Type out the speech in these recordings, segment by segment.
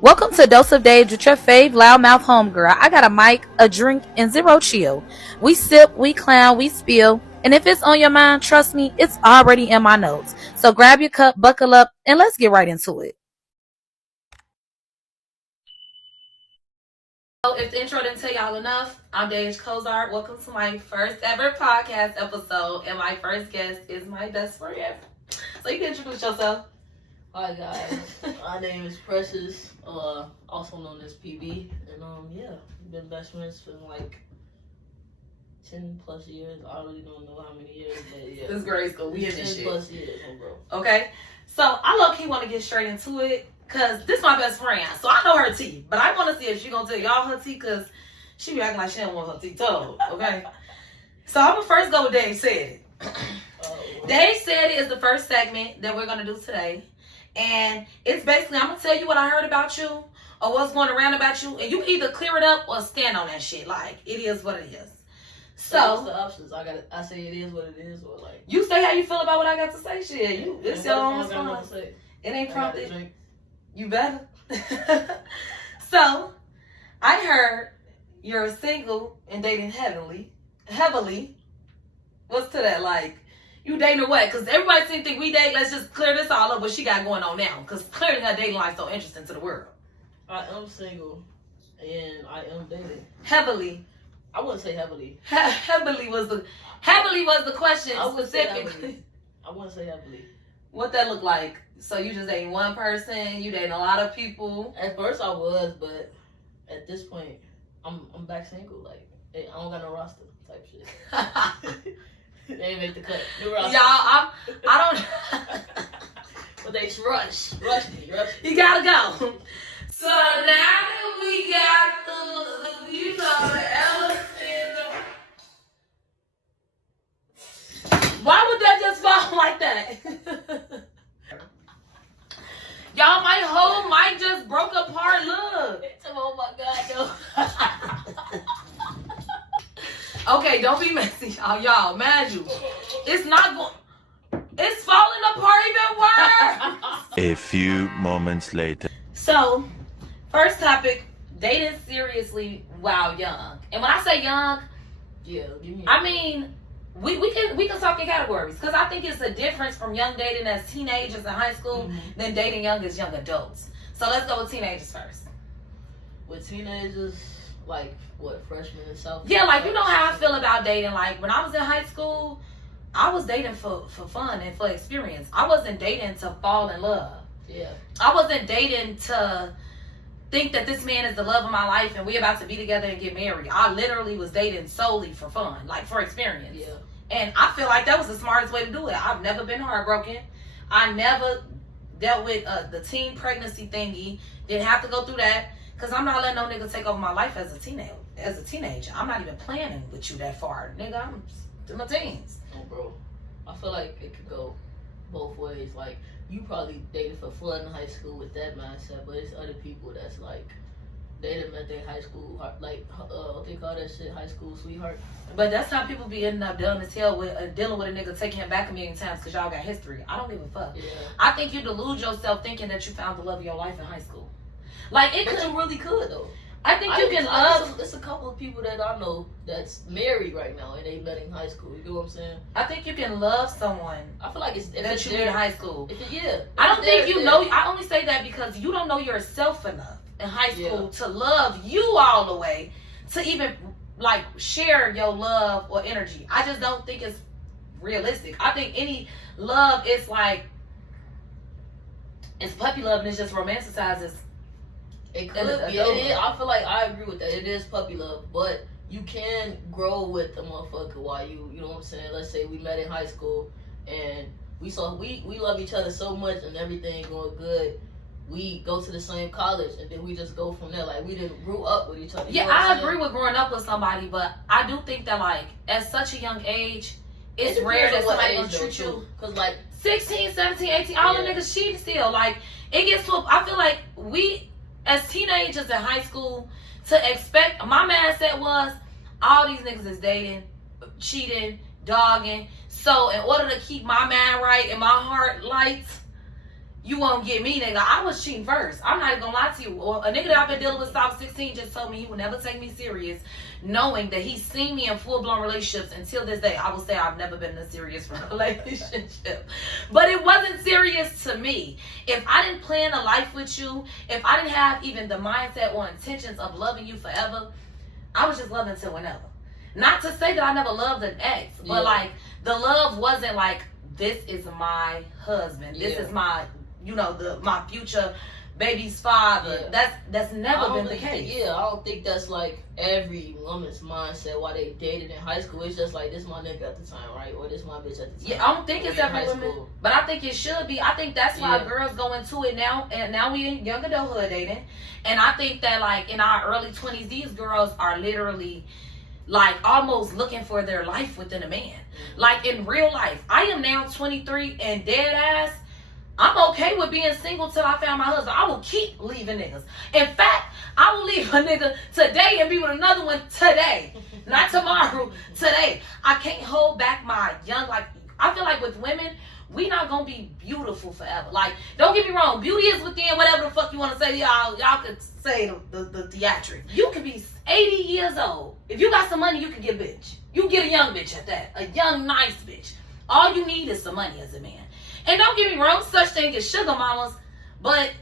Welcome to Dose of DEJ with your fave loudmouth homegirl. I got a mic, a drink, and zero chill. We sip, we clown, we spill, and if it's on your mind, trust me, it's already in my notes. So grab your cup, buckle up, and let's get right into it. So if the intro didn't tell y'all enough, I'm DEJ Cozart. Welcome to my first ever podcast episode, and my first guest is my best friend. So you can introduce yourself. Hi guys, my name is Precious, also known as PB, and we've been best friends for like 10 plus years. I really don't know how many years, but yeah. This is grade school. We in this 10 shit. plus years, bro. Okay, so I low-key want to get straight into it, cause this is my best friend, so I know her tea, but I want to see if she gonna tell y'all her tea, cause she be acting like she don't want her tea told, okay? So I'm gonna first go with DEJ Said It. DEJ Said It is the first segment that we're gonna do today. And it's basically, I'm going to tell you what I heard about you or what's going around about you. And you either clear it up or stand on that shit. Like, it is what it is. So what's the options? I say it is what it is, or like. You say how you feel about what I got to say. Shit, it's your own response. It ain't prompted. You better. So, I heard you're single and dating heavily. What's to that like? You dating or what? Because everybody think we date. Let's just clear this all up. What she got going on now? Because clearly her dating life so interesting to the world. I am single, and I am dating Heavily. I wouldn't say heavily. Heavily was the question specifically. I wouldn't say heavily. What that look like? So you just dating one person? You dating a lot of people? At first I was, but at this point, I'm back single. Like I don't got no roster type shit. They ain't make the cut. Y'all, I don't. But they rush me. You gotta go. So now that we got the elephant. Why would that just fall like that? Y'all, my whole mic just broke apart. Look. Oh my God, no. Okay, don't be messy, y'all. Mad you. It's not going. It's falling apart even worse. A few moments later. So, first topic: dating seriously while young. And when I say young, I mean we can talk in categories, because I think it's a difference from young dating as teenagers in high school than dating young as young adults. So let's go with teenagers first. With teenagers, like what, freshmen and sophomores? Yeah, like you know how I feel about dating. Like when I was in high school, I was dating for fun and for experience. I wasn't dating to fall in love. Yeah. I wasn't dating to think that this man is the love of my life and we about to be together and get married. I literally was dating solely for fun, like for experience. Yeah. And I feel like that was the smartest way to do it. I've never been heartbroken. I never dealt with the teen pregnancy thingy. Didn't have to go through that. Because I'm not letting no nigga take over my life as a teenager. I'm not even planning with you that far. Nigga, I'm in my teens. Oh, bro. I feel like it could go both ways. Like, you probably dated for fun in high school with that mindset, but it's other people that's like, they done met their high school, like, what they call that shit, high school sweetheart. But that's how people be ending up dumb as hell with dealing with a nigga taking him back a million times because y'all got history. I don't give a fuck. Yeah. I think you delude yourself thinking that you found the love of your life in high school. Like, it But could. you really could, though. I think you can love. There's a couple of people that I know that's married right now and they met in high school. You get what I'm saying? I think you can love someone I feel like if that it's you meet in high school. I don't think you know. I only say that because you don't know yourself enough in high school to love you all the way to even like share your love or energy. I just don't think it's realistic. I think any love is like it's puppy love and it's just romanticized. It could be. I feel like I agree with that. It is puppy love, but you can grow with a motherfucker while you know what I'm saying? Let's say we met in high school and we love each other so much and everything going good. We go to the same college and then we just go from there. Like we didn't grew up with each other. Yeah, I agree with growing up with somebody, but I do think that like at such a young age, it's rare that somebody gonna treat you. Cause like 16, 17, 18, all the niggas cheating still. Like it gets to I feel like we as teenagers in high school to expect, my mindset was all these niggas is dating, cheating, dogging. So in order to keep my mind right and my heart light, you won't get me, nigga. I was cheating first. I'm not even gonna lie to you. Or a nigga that I've been dealing with since 16 just told me he would never take me serious, knowing that he's seen me in full-blown relationships. Until this day, I will say I've never been in a serious relationship. But it wasn't serious to me. If I didn't plan a life with you, if I didn't have even the mindset or intentions of loving you forever, I was just loving till whenever. Not to say that I never loved an ex, but like the love wasn't like, this is my husband. This is my, my future baby's father. That's never been the case. I don't think that's like every woman's mindset while they dated in high school. It's just like, this my nigga at the time, right? Or this my bitch at the time. Yeah, I don't think it's every woman, but I think it should be. I think that's why girls go into it now, and now we in young adulthood dating. And I think that like in our early 20s, these girls are literally like almost looking for their life within a man. Like in real life, I am now 23 and dead ass, I'm okay with being single till I found my husband. I will keep leaving niggas. In fact, I will leave a nigga today and be with another one today. Not tomorrow, today. I can't hold back my young, like, I feel like with women, we not gonna be beautiful forever. Like, don't get me wrong, beauty is within, whatever the fuck you want to say to y'all. Y'all could say the theatrics. You could be 80 years old. If you got some money, you can get a bitch. You get a young bitch at that. A young, nice bitch. All you need is some money as a man. And don't get me wrong, such thing as sugar mamas, but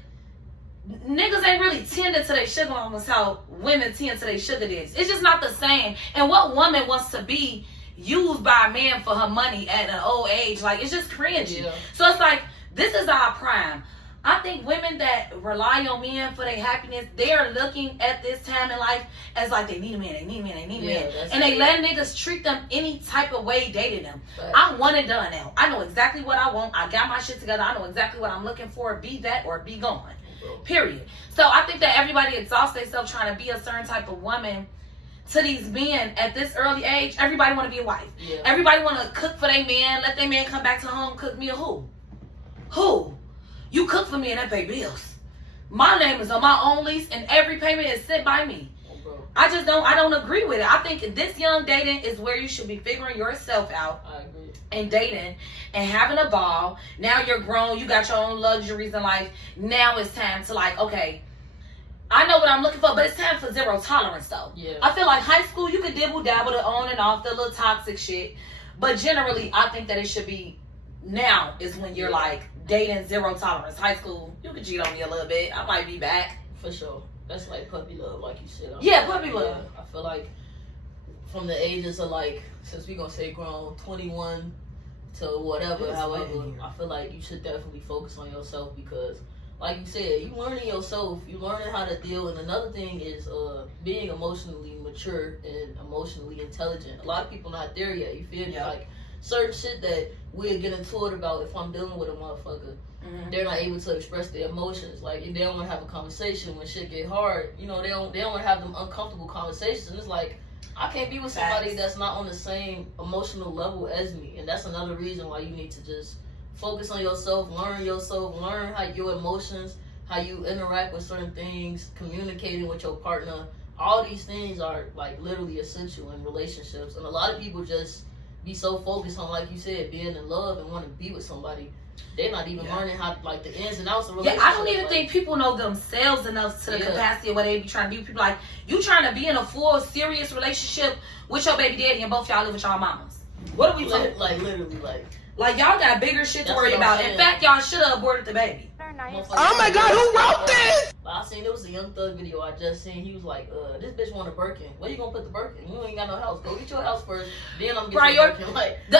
niggas ain't really tending to their sugar mamas how women tend to their sugar daddies. It's just not the same. And what woman wants to be used by a man for her money at an old age? Like, it's just cringy. Yeah. So it's like, this is our prime. I think women that rely on men for their happiness, they are looking at this time in life as like, they need a man, they need a man, they need a man. And they let niggas treat them any type of way dating them. But I'm one and done now. I know exactly what I want. I got my shit together. I know exactly what I'm looking for. Be that or be gone. Period. So I think that everybody exhausts themselves trying to be a certain type of woman to these men at this early age. Everybody want to be a wife. Yeah. Everybody want to cook for their man. Let their man come back to home, cook me a who? Who? You cook for me and I pay bills. My name is on my own lease and every payment is sent by me. I don't agree with it. I think this young dating is where you should be figuring yourself out. I agree. And dating and having a ball. Now you're grown. You got your own luxuries in life. Now it's time to like, okay, I know what I'm looking for, but it's time for zero tolerance though. Yeah. I feel like high school, you could dibble dabble the on and off, the little toxic shit. But generally, I think that it should be, now is when you're like dating zero tolerance. High school, you could cheat on me a little bit. I might be back. For sure. That's like puppy love, like you said. Puppy love. I feel like from the ages of like, since we gonna say grown, 21 to whatever, however, I feel like you should definitely focus on yourself because, like you said, you learning yourself, you learning how to deal. And another thing is being emotionally mature and emotionally intelligent. A lot of people not there yet. You feel me? Like certain shit that we're getting taught about. If I'm dealing with a motherfucker, they're not able to express their emotions. Like, they don't want to have a conversation when shit get hard. You know, they don't want to have them uncomfortable conversations. And it's like, I can't be with somebody that's not on the same emotional level as me. And that's another reason why you need to just focus on yourself, learn how your emotions, how you interact with certain things, communicating with your partner. All these things are like literally essential in relationships. And a lot of people just be so focused on, like you said, being in love and want to be with somebody. They're not even learning how, like, the ins and outs of relationships. Yeah, I don't even think people know themselves enough to the capacity of what they be trying to be with people. Like, you trying to be in a full, serious relationship with your baby daddy and both y'all live with y'all mamas. What are we talking? Like, literally, like, y'all got bigger shit to worry about. In fact, y'all should have aborted the baby. Oh my God, who wrote this? I seen, there was a Young Thug video I just seen. He was like, this bitch want a Birkin. Where you gonna put the Birkin? You ain't got no house. Go get your house first. Then I'm getting your Birkin. Like, the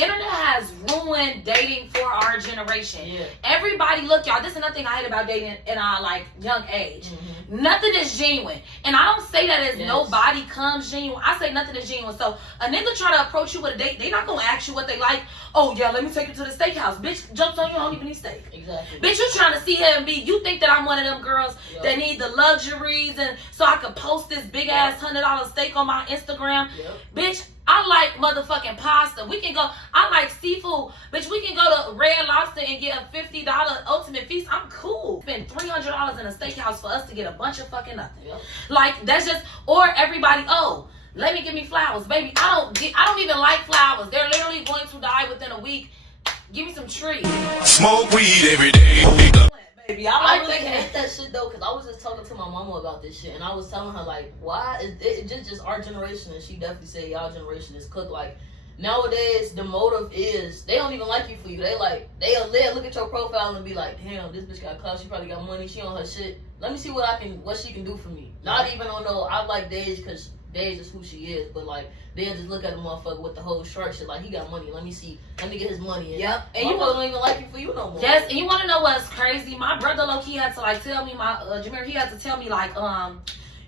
internet has ruined dating for our generation. Yeah. Everybody, look, y'all, this is another thing I hate about dating in our like young age. Nothing is genuine. And I don't say that as nobody comes genuine. I say nothing is genuine. So a nigga try to approach you with a date, they not gonna ask you what they like. Oh yeah, let me take you to the steakhouse. Bitch, jumps on you, don't even need steak. Exactly. Bitch, you trying to see her and be, you think that I'm one of them girls that need the luxuries and so I could post this big ass $100 steak on my Instagram. Bitch, I like motherfucking pasta. We can go, I like seafood. Bitch, we can go to Red Lobster and get a $50 ultimate feast. I'm cool. Spend $300 in a steakhouse for us to get a bunch of fucking nothing. Like, that's just, or everybody, oh, give me flowers. Baby, I don't even like flowers. They're literally going to die within a week. Give me some trees. Smoke weed every day. Baby, I really hate that shit though, because I was just talking to my mama about this shit, and I was telling her like, why is it just our generation? And she definitely said y'all generation is cooked. Like nowadays, the motive is they don't even like you for you. They'll look at your profile and be like, damn, this bitch got clout. She probably got money. She on her shit. Let me see what she can do for me. Not even on no, I like DEJ because DEJ is who she is, but like they'll just look at the motherfucker with the whole shark shit. Like he got money. Let me see. Let me get his money. And yep. And you don't even like you for you no more. Yes, and you want to know what's crazy? My brother low-key had to like tell me Jameer, he had to tell me like,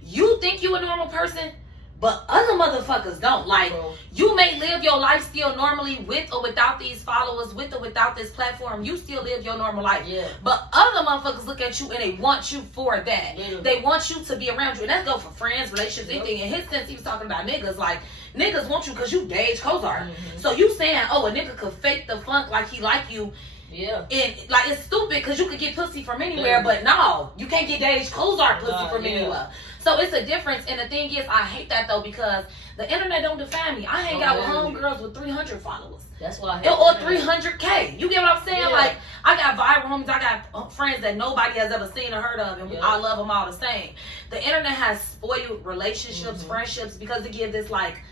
you think you a normal person, but other motherfuckers don't. Like, you may live your life still normally with or without these followers, with or without this platform. You still live your normal life. Yeah. But other motherfuckers look at you and they want you for that. Literally. They want you to be around you. And that's go for friends, relationships, anything. In his sense, he was talking about niggas. Like, niggas want you because you DEJ Kozar. Mm-hmm. So you saying, oh, a nigga could fake the funk like he like you. Yeah. And like it's stupid because you could get pussy from anywhere, but no, you can't get DEJ Kozar pussy from anywhere. So it's a difference. And the thing is, I hate that though because the internet don't define me. I hang out with homegirls with 300 followers. That's why I hate or 300K. You get what I'm saying? Yeah. Like I got viral homies, I got friends that nobody has ever seen or heard of, and I love them all the same. The internet has spoiled relationships, friendships because it gives this like.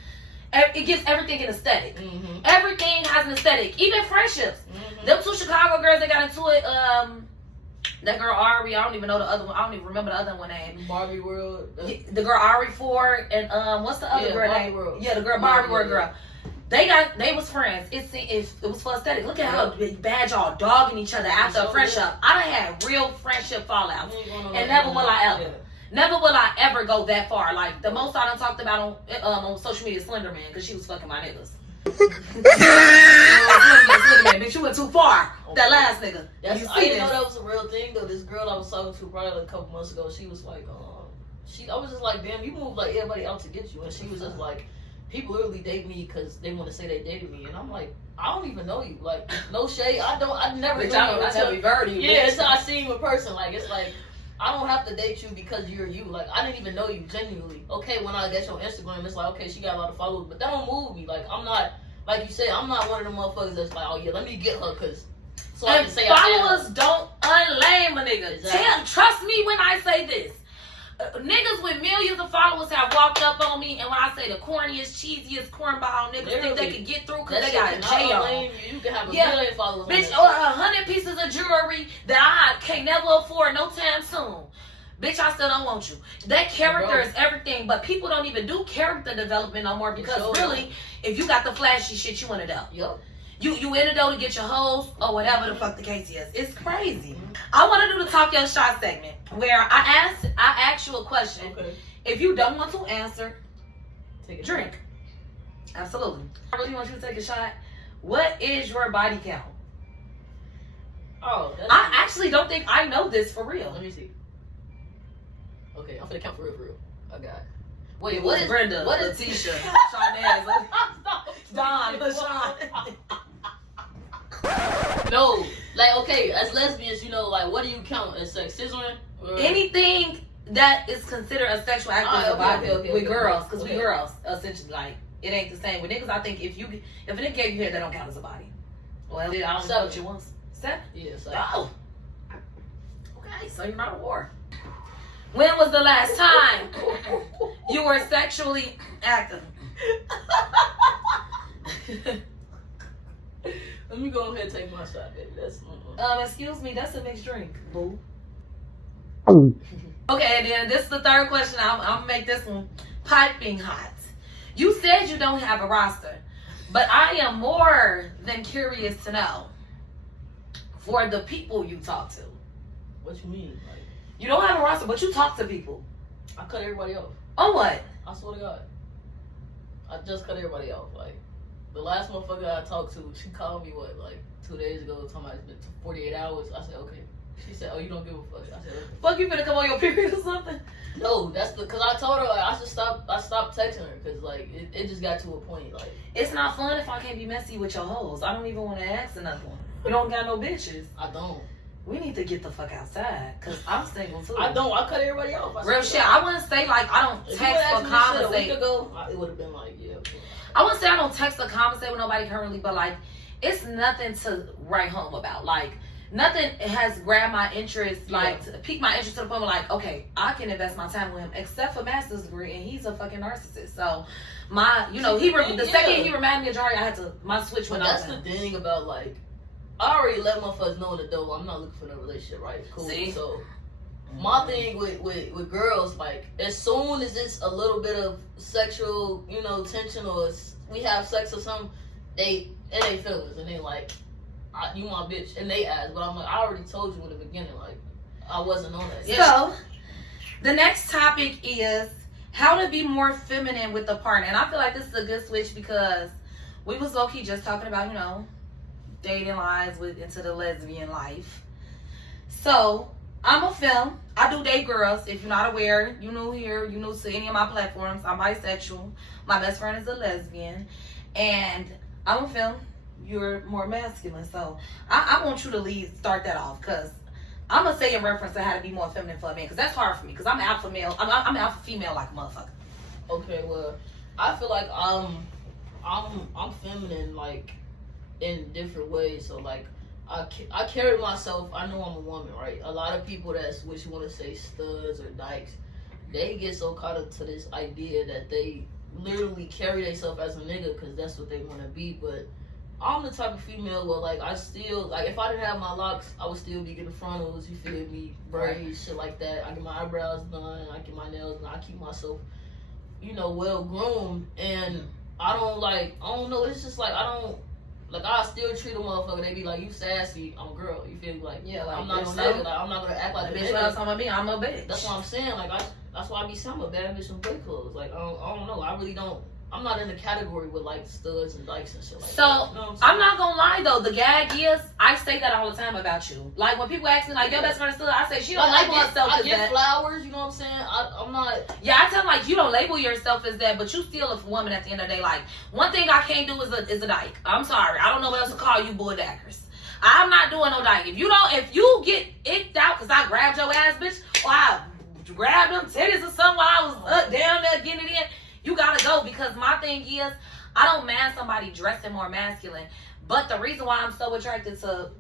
It gives everything an aesthetic. Mm-hmm. Everything has an aesthetic. Even friendships. Mm-hmm. Them two Chicago girls that got into it, that girl Ari, I don't even know the other one. I don't even remember the other one name. Barbie World. The girl Ari Ford and what's the other girl name? World. Yeah, the girl Barbie World girl. They was friends. It was for aesthetic. Look at how bad y'all dogging each other after a friendship. I done had real friendship fallouts. And never will I ever. Never will I ever go that far. Like, the most I done talked about on social media is Slender Man, because she was fucking my niggas. Slender Man, bitch, you went too far. That last nigga. I didn't know that was a real thing, though. This girl I was talking to probably like a couple months ago, she was like, I was just like, damn, you move like everybody out to get you. And she was just like, people literally date me because they want to say they dated me. And I'm like, I don't even know you. Like, no shade. I never knew you. I never heard you. Yeah, until I seen you in person. Like, it's like, I don't have to date you because you're you. Like, I didn't even know you genuinely. Okay, when I get you on Instagram, it's like, okay, she got a lot of followers, but that don't move me. Like, I'm not, like you said, I'm not one of them motherfuckers that's like, oh yeah, let me get her because so I can say followers don't unlame a nigga. Exactly. Trust me when I say this. Niggas with millions of followers have walked up on me, and when I say the corniest, cheesiest, cornball niggas think they can get through because they got a J on. You can have a million followers. Bitch, 100 pieces of jewelry that I can't never afford no time soon. Bitch, I still don't want you. That character is everything, but people don't even do character development no more because really, if you got the flashy shit, you in it up. Yep. You in the door to get your hoes or whatever the fuck the case is. It's crazy. I want to do the talk your shot segment where I ask you a question. Okay. If you don't want to answer, take a drink. Absolutely. I really want you to take a shot. What is your body count? Oh, I actually don't think I know this for real. Let me see. Okay, I'm finna count for real. I got it. Wait, what is Brenda? What is Tisha? Sean Don, LaShawn. No, like, okay, as lesbians, you know, like, what do you count as sex? Scissoring? Anything that is considered a sexual act with girls, because we girls, essentially, like, it ain't the same. With niggas, I think if a nigga gave you head, that don't count as a body. Well, I only know what you want. 7? Yeah, 7. Oh. Okay, so you're not a whore. When was the last time you were sexually active? Let me go ahead and take my shot, baby. That's excuse me, that's a mixed drink, boo. Okay, then this is the third question. I'm gonna make this one piping hot. You said you don't have a roster, but I am more than curious to know for the people you talk to. What you mean? Like, you don't have a roster, but you talk to people. I cut everybody off. On what? I swear to God. I just cut everybody off. Like, the last motherfucker I talked to, she called me, like 2 days ago, talking about it's been 48 hours. I said, okay. She said, oh, you don't give a fuck. I said, okay. Fuck, you finna come on your period or something? No, that's because I told her, like, I stopped texting her, because, like, it just got to a point, like. It's not fun if I can't be messy with your hoes. I don't even want to ask another one. You don't got no bitches. I don't. We need to get the fuck outside, because I'm single, too. I don't. I cut everybody off. Real shit. I wouldn't say, like, I don't text or conversate. A week ago, it would have been like, yeah. I wouldn't say I don't text or conversate with nobody currently, but, like, it's nothing to write home about. Like, nothing has grabbed my interest, like, to pique my interest to the point where, like, okay, I can invest my time with him, except for master's degree, and he's a fucking narcissist. So, the second he reminded me of Jari, I had to, my switch went off. That's the thing about, like, I already let motherfuckers know in the door, I'm not looking for no relationship, right? Cool. See? So, my thing with girls, like, as soon as it's a little bit of sexual, you know, tension, or we have sex or something, they feelings, and they like, you my bitch, and they ask, but I'm like, I already told you in the beginning, like, I wasn't on that. So, the next topic is how to be more feminine with the partner. And I feel like this is a good switch because we was low-key just talking about, you know, dating lives into the lesbian life. So, I'm a femme. I do date girls. If you're not aware, you new here, you new to any of my platforms, I'm bisexual. My best friend is a lesbian. And I'm a femme. You're more masculine. So, I want you to start that off because I'm going to say in reference to how to be more feminine for a man because that's hard for me because I'm alpha male. I'm alpha female like a motherfucker. Okay, well, I feel like I'm feminine, like, in different ways. So, like, I carry myself. I know I'm a woman, right? A lot of people that's what you want to say studs or dykes, they get so caught up to this idea that they literally carry themselves as a nigga because that's what they want to be. But I'm the type of female where, like, I still, like, if I didn't have my locks, I would still be getting frontals, you feel me, braids, shit like that. I get my eyebrows done, I get my nails done, I keep myself, you know, well groomed, and I don't know, it's just like, I still treat a motherfucker, they be like, you sassy, I'm a girl, you feel me, like, yeah, like, I'm not gonna nigga, like, I'm not gonna act like a bitch. What else I'm be? I'm a bitch. That's what I'm saying, like, that's why I be saying I'm a bad bitch in boy clothes, like, I don't know, I really don't. I'm not in the category with, like, studs and dykes and shit like that. So, you know I'm not gonna lie, though. The gag is, I say that all the time about you. Like, when people ask me, like, your best friend is stud, I say, she don't label herself as that. I get flowers, you know what I'm saying? I'm not... Yeah, I tell them, like, you don't label yourself as that, but you still a woman at the end of the day. Like, one thing I can't do is a dyke. I'm sorry. I don't know what else to call you bulldackers. I'm not doing no dyke. If you get icked out because I grabbed your ass, bitch, or I grabbed them titties or something while I was down there getting it in, you gotta go, because my thing is, I don't mind somebody dressing more masculine, but the reason why I'm so attracted to,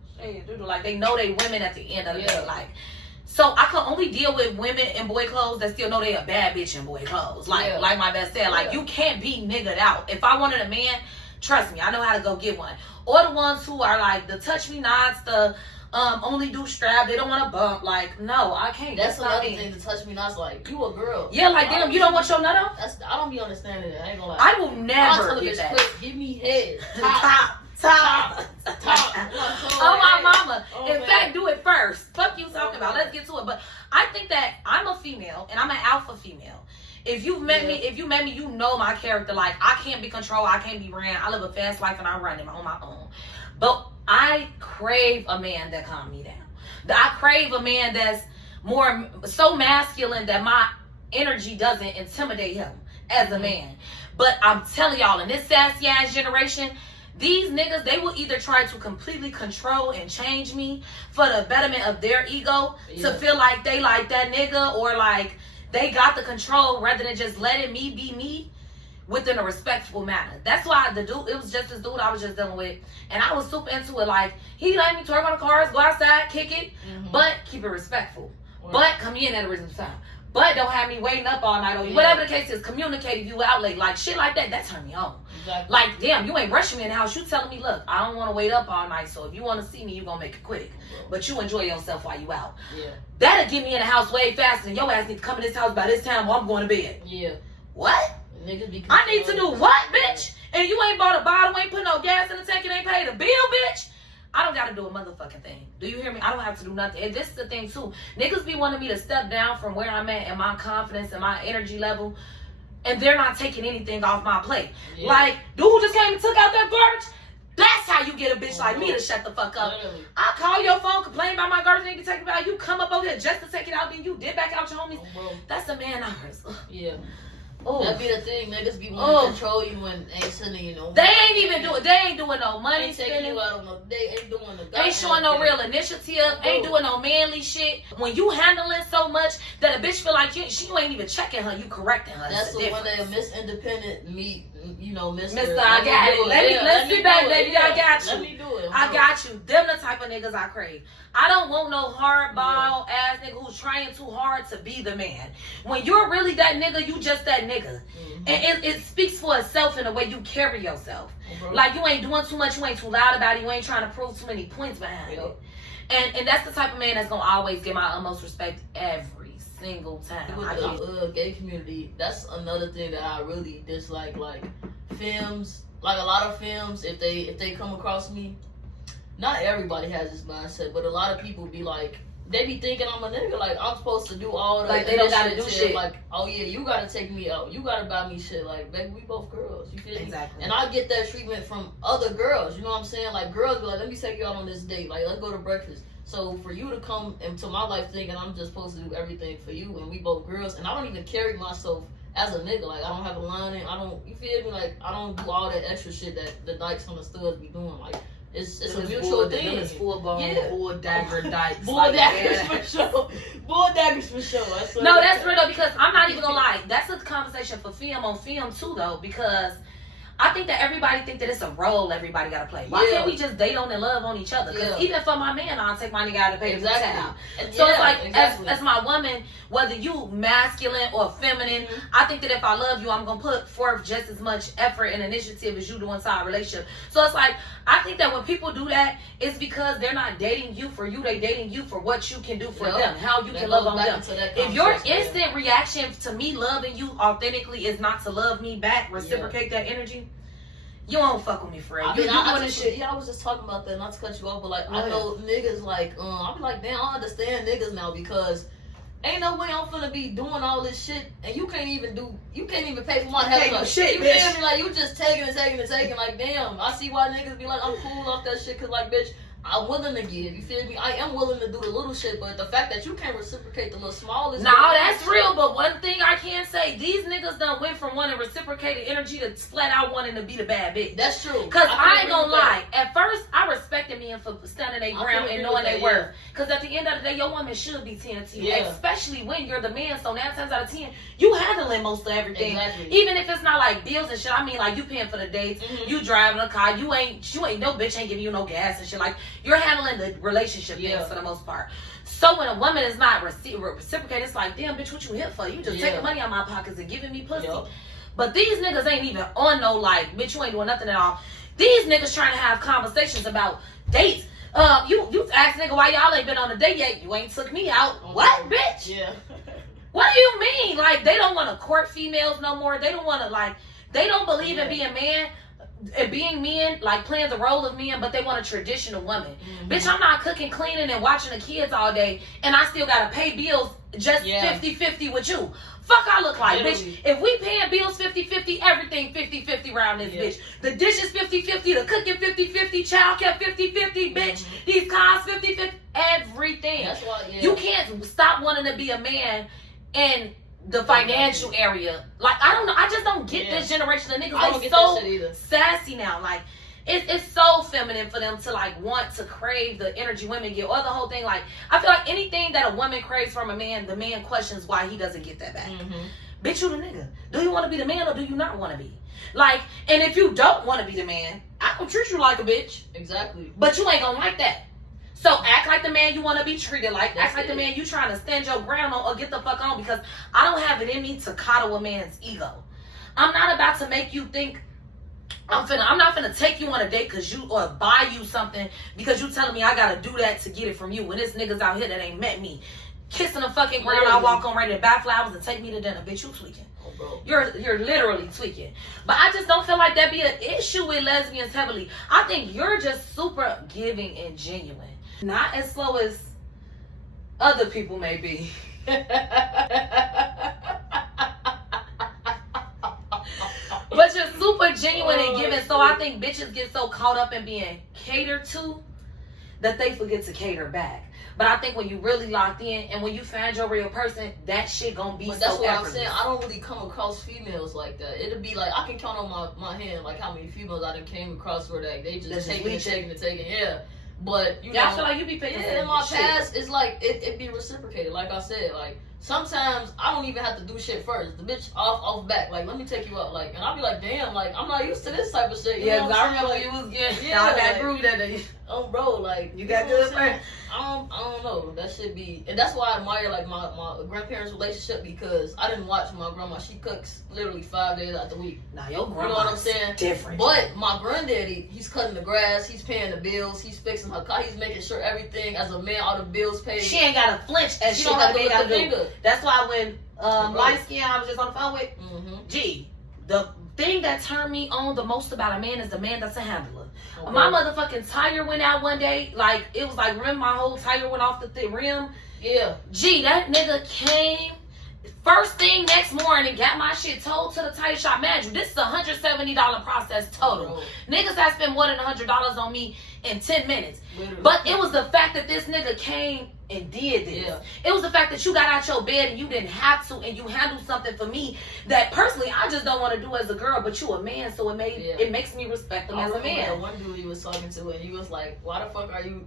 like, they know they women at the end of the day, like, so I can only deal with women in boy clothes that still know they a bad bitch in boy clothes, like my best said, like, you can't be niggered out. If I wanted a man, trust me, I know how to go get one. Or the ones who are like the touch me nots, the only do strap, they don't want to bump. Like, no, I can't. That's another thing to touch me nots. Like, you a girl. Yeah, like, damn, you don't want your nut off? I don't be understanding it. I ain't gonna lie. I will never get that. Quick, give me head. Top. Oh, my mama. In fact, do it first. Fuck you talking about. Let's get to it. But I think that I'm a female, and I'm an alpha female. If you've met me, you know my character. Like, I can't be controlled. I can't be ran. I live a fast life, and I run it on my own. But I crave a man that calm me down. I crave a man that's so masculine that my energy doesn't intimidate him as a man. But I'm telling y'all, in this sassy ass generation, these niggas, they will either try to completely control and change me for the betterment of their ego, to feel like they like that nigga, or like they got the control rather than just letting me be me within a respectful manner. That's why it was just this dude I was just dealing with, and I was super into it. Like, he let me twerk on the cars, go outside, kick it, but keep it respectful. But come in at a reasonable time. But don't have me waiting up all night on you. Whatever the case is, communicate if you out late. Like, shit like that turn me on. Exactly. Like, damn, you ain't rushing me in the house. You telling me, look, I don't want to wait up all night, so if you want to see me, you going to make it quick. But you enjoy yourself while you out. Yeah. That'll get me in the house way faster than your ass need to come in this house by this time or I'm going to bed. Yeah. What? I need to do what, bitch? And you ain't bought a bottle, ain't put no gas in the tank, and ain't paid a bill, bitch? I don't gotta do a motherfucking thing. Do you hear me? I don't have to do nothing. And this is the thing, too. Niggas be wanting me to step down from where I'm at and my confidence and my energy level, and they're not taking anything off my plate. Yeah. Like, dude just came and took out that garbage. That's how you get a bitch like me to shut the fuck up. Literally. I call your phone, complain about my garbage, ain't take it out. You come up over here just to take it out, then you did back out your homies. That's a man ours. Yeah. Ooh. That be the thing, niggas be wanting to control you and ain't sending you no money. They ain't doing no money. Ain't taking you out on no, they ain't doing the ain't showing no real initiative, ain't doing no manly shit. When you handling so much that a bitch feel like you ain't even checking her, you correcting her. That's the one that Miss Independent meet, you know, Mr. I got it. Let's be back, baby. I got you. Let me do it. I got you. Them the type of niggas I crave. I don't want no hardball ass nigga who's trying too hard to be the man. When you're really that nigga, you just that nigga. And it speaks for itself in the way you carry yourself. Like you ain't doing too much, you ain't too loud about it, you ain't trying to prove too many points behind it. And that's the type of man that's gonna always get my utmost respect every single time. With the gay community, that's another thing that I really dislike. Like films, like a lot of films, if they come across me, not everybody has this mindset, but a lot of people be like, they be thinking I'm a nigga, like I'm supposed to do all the like they don't gotta do shit. Like, oh yeah, you gotta take me out, you gotta buy me shit. Like, baby, we both girls, you feel me? Exactly. And I get that treatment from other girls, you know what I'm saying? Like girls be like, let me take you out on this date, like let's go to breakfast. So for you to come into my life thinking I'm just supposed to do everything for you, and we both girls, and I don't even carry myself as a nigga, like I don't have a line, I don't, you feel me? Like I don't do all that extra shit that the dykes on the studs be doing. Like it's a mutual thing. It's full blown bull dagger dykes. Bull daggers for sure. Bull daggers for sure. No, that's real though, because I'm not even gonna lie. That's a conversation for film on film too though, because I think that everybody think that it's a role everybody gotta play. Why can't we just date on and love on each other? Because even for my man, I'll take my nigga out to pay the tab. So it's like, as my woman, whether you masculine or feminine, I think that if I love you, I'm gonna put forth just as much effort and initiative as you do inside a relationship. So it's like, I think that when people do that, it's because they're not dating you for you, they dating you for what you can do for them, how you can love on them. If your instant reaction to me loving you authentically is not to love me back, reciprocate that energy, you don't fuck with me for it. I mean, I was just talking about that, not to cut you off, but like, I know niggas like, I be like, damn, I understand niggas now, because ain't no way I'm finna be doing all this shit, and you can't even pay for my haircut. Shit, you feel me? Like, you just taking, like, damn, I see why niggas be like, I'm cool off that shit, cause like, bitch, I'm willing to give, you feel me? I am willing to do the little shit, but the fact that you can't reciprocate the little smallest. No, that's real, but one thing I can say, these niggas done went from wanting reciprocated energy to flat out wanting to be the bad bitch. That's true. Cause I ain't gonna lie, at first I respected men for standing their ground and knowing their worth. Cause at the end of the day, your woman should be 10 to you, especially when you're the man. So 9 times out of 10, you handling most of everything. Exactly. Even if it's not like bills and shit. I mean, like you paying for the dates, you driving a car, you ain't no bitch ain't giving you no gas and shit. Like you're handling the relationship things for the most part. So when a woman is not reciprocating, it's like, damn bitch, what you here for? You just taking money out of my pockets and giving me pussy. But these niggas ain't even on no like, bitch, you ain't doing nothing at all. These niggas trying to have conversations about dates. You ask nigga why y'all ain't been on a date yet. You ain't took me out. What, bitch? Yeah. What do you mean? Like they don't want to court females no more. They don't want to like. They don't believe in being man. And being men, like playing the role of men, but they want a traditional woman. Bitch, I'm not cooking, cleaning, and watching the kids all day, and I still gotta pay bills just 50-50 with you. Fuck I look like, bitch. If we paying bills 50-50, everything 50-50 around this bitch. The dishes 50-50, the cooking 50-50, childcare 50-50, bitch. These cars 50-50, everything. That's why, you can't stop wanting to be a man and the financial area. Like, I don't know. I just don't get this generation of niggas. I don't get so that sassy now. Like, it's so feminine for them to, like, want to crave the energy women get. Or the whole thing, like, I feel like anything that a woman craves from a man, the man questions why he doesn't get that back. Bitch, you the nigga. Do you want to be the man or do you not want to be? Like, and if you don't want to be the man, I don't treat you like a bitch. Exactly. But you ain't gonna like that. So act like the man you want to be treated like. Act like the man you trying to stand your ground on or get the fuck on, because I don't have it in me to coddle a man's ego. I'm not about to make you think I'm not finna take you on a date or buy you something because you telling me I gotta do that to get it from you. When there's niggas out here that ain't met me, kissing the fucking ground, I walk on ready to buy flowers and take me to dinner. Bitch, you tweaking. You're literally tweaking. But I just don't feel like that be an issue with lesbians heavily. I think you're just super giving and genuine. Not as slow as other people may be. But you're super genuine and giving. So I think bitches get so caught up in being catered to that they forget to cater back. But I think when you really locked in and when you find your real person, that shit gonna be so effortless. That's what I'm saying. I don't really come across females like that. It'll be like, I can count on my hand like how many females I done came across where they just taking. Yeah. But you know, I feel like you be picking in my past, it's like it be reciprocated. Like I said, like sometimes I don't even have to do shit first. The bitch off back, like, let me take you out, like, and I'll be like, damn, like, I'm not used to this type of shit. You know what I I'm saying? remember Like, you was getting. yeah, I got like, grooved that day. oh, bro, like, You got know good what I'm saying? friends. I don't know. That should be, and that's why I admire like my grandparents' relationship, because I didn't watch my grandma. She cooks literally 5 days out the week. Now your grandma, you know what I'm saying? Different. But my granddaddy, he's cutting the grass, he's paying the bills, he's fixing her car, he's making sure everything as a man, all the bills paid. She ain't got to flinch and She she don't don't have to have lift to a do. finger. That's why when light skin, I was just on the phone with. Gee, the thing that turned me on the most about a man is the man that's a handler. Okay. My motherfucking tire went out one day. Like, it was like, remember my whole tire went off the rim? Yeah. Gee, that nigga came first thing next morning, got my shit towed to the tire shop. Imagine, this is a $170 process total. Niggas that spent more than $100 on me in 10 minutes. Literally. But it was the fact that this nigga came and did this. Yeah. It was the fact that you got out your bed and you didn't have to, and you handled something for me that personally I just don't want to do as a girl, but you a man, so it makes me respect him as a man. One dude he was talking to, and he was like, why the fuck are you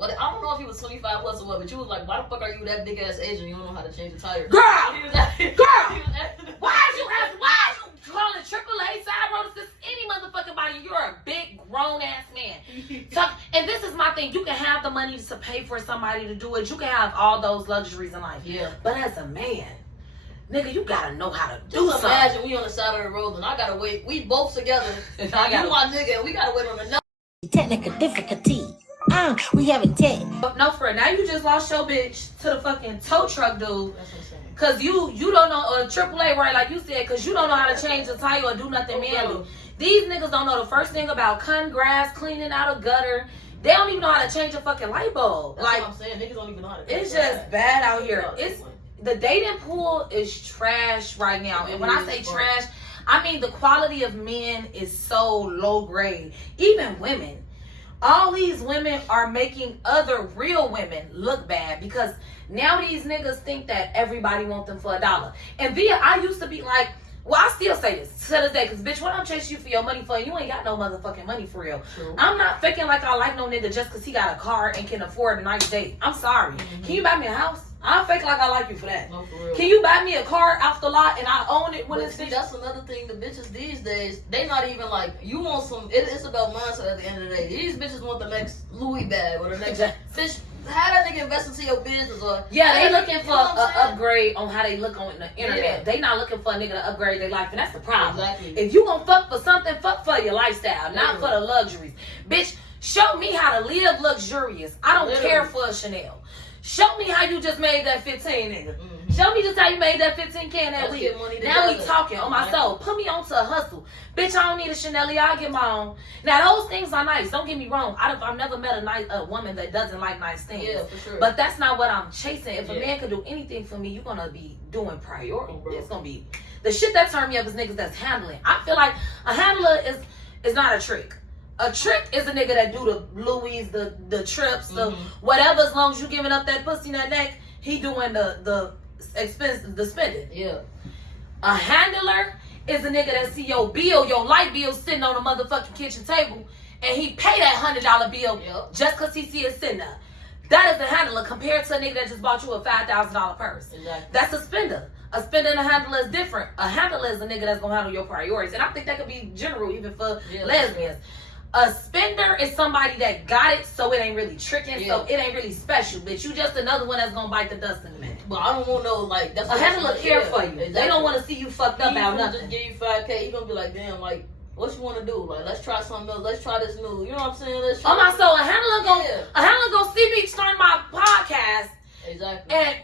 I don't know if he was 25 plus or what, but you was like, why the fuck are you that big ass Asian? You don't know how to change a tire. Girl! Why you calling AAA side road assist any motherfucking body? You're a big grown ass man. And this is my thing. You can have the money to pay for somebody to do it. You can have all those luxuries in life. Yeah. But as a man, nigga, you gotta know how to do something. Imagine we on the side of the road and I gotta wait. We both together. You my nigga, and we gotta wait on the technical difficulty. We have a tech. No, for it. Now you just lost your bitch to the fucking tow truck dude. That's what I'm saying. Cause you don't know AAA, right? Like you said, cause you don't know how to change a tire or do nothing manually. These niggas don't know the first thing about cutting grass, cleaning out a gutter. They don't even know how to change a fucking light bulb. That's what I'm saying. Niggas don't even know how to. It's just bad out here. It's the dating pool is trash right now, and when I say trash, I mean the quality of men is so low grade. Even women. All these women are making other real women look bad because now these niggas think that everybody want them for $1. And I used to be like, well, I still say this to this day, because bitch, what I'm chasing you for your money for, you ain't got no motherfucking money for real. True. I'm not faking like I like no nigga just because he got a car and can afford a nice date. I'm sorry. Mm-hmm. Can you buy me a house? I'm fake like I like you for that. No, for real. Can you buy me a car off the lot and I own it when it's see, that's another thing. The bitches these days, they not even like, you want some, it's about mindset at the end of the day. These bitches want the next Louis bag or the next bitch. How that nigga invest into your business or they looking for an upgrade on how they look on the internet. Yeah. They not looking for a nigga to upgrade their life, and that's the problem. Exactly. If you gonna fuck for something, fuck for your lifestyle, not for the luxuries. Bitch, show me how to live luxurious. I don't care for a Chanel. Show me how you just made that 15, nigga. Mm-hmm. Show me just how you made that 15K in that week. Now we talking on my soul. Put me onto a hustle. Bitch, I don't need a Chanel. I'll get my own. Now, those things are nice. Don't get me wrong. I've never met a woman that doesn't like nice things. Yeah, for sure. But that's not what I'm chasing. If a man could do anything for me, you're going to be doing priority. It's going to be... The shit that turned me up is niggas that's handling. I feel like a handler is not a trick. A trick is a nigga that do the Louis, the trips, the whatever. As long as you giving up that pussy in that neck, he doing the expense, the spending. Yeah. A handler is a nigga that see your bill, your light bill sitting on a motherfucking kitchen table, and he pay that $100 bill just cause he see it sitting there. That is a handler compared to a nigga that just bought you a $5,000 purse. Exactly. That's a spender. A spender and a handler is different. A handler is a nigga that's gonna handle your priorities, and I think that could be general even for lesbians. A spender is somebody that got it, so it ain't really tricking, so it ain't really special. But you just another one that's gonna bite the dust in a minute. But I don't want no like that's a handler care for you. Exactly. They don't want to see you fucked up about nothing. Just give you $5K, you gonna be like, damn, like what you want to do? Like let's try something else. Let's try this new. You know what I'm saying? Let's try. Oh my soul, a handler gonna see me starting my podcast. Exactly. And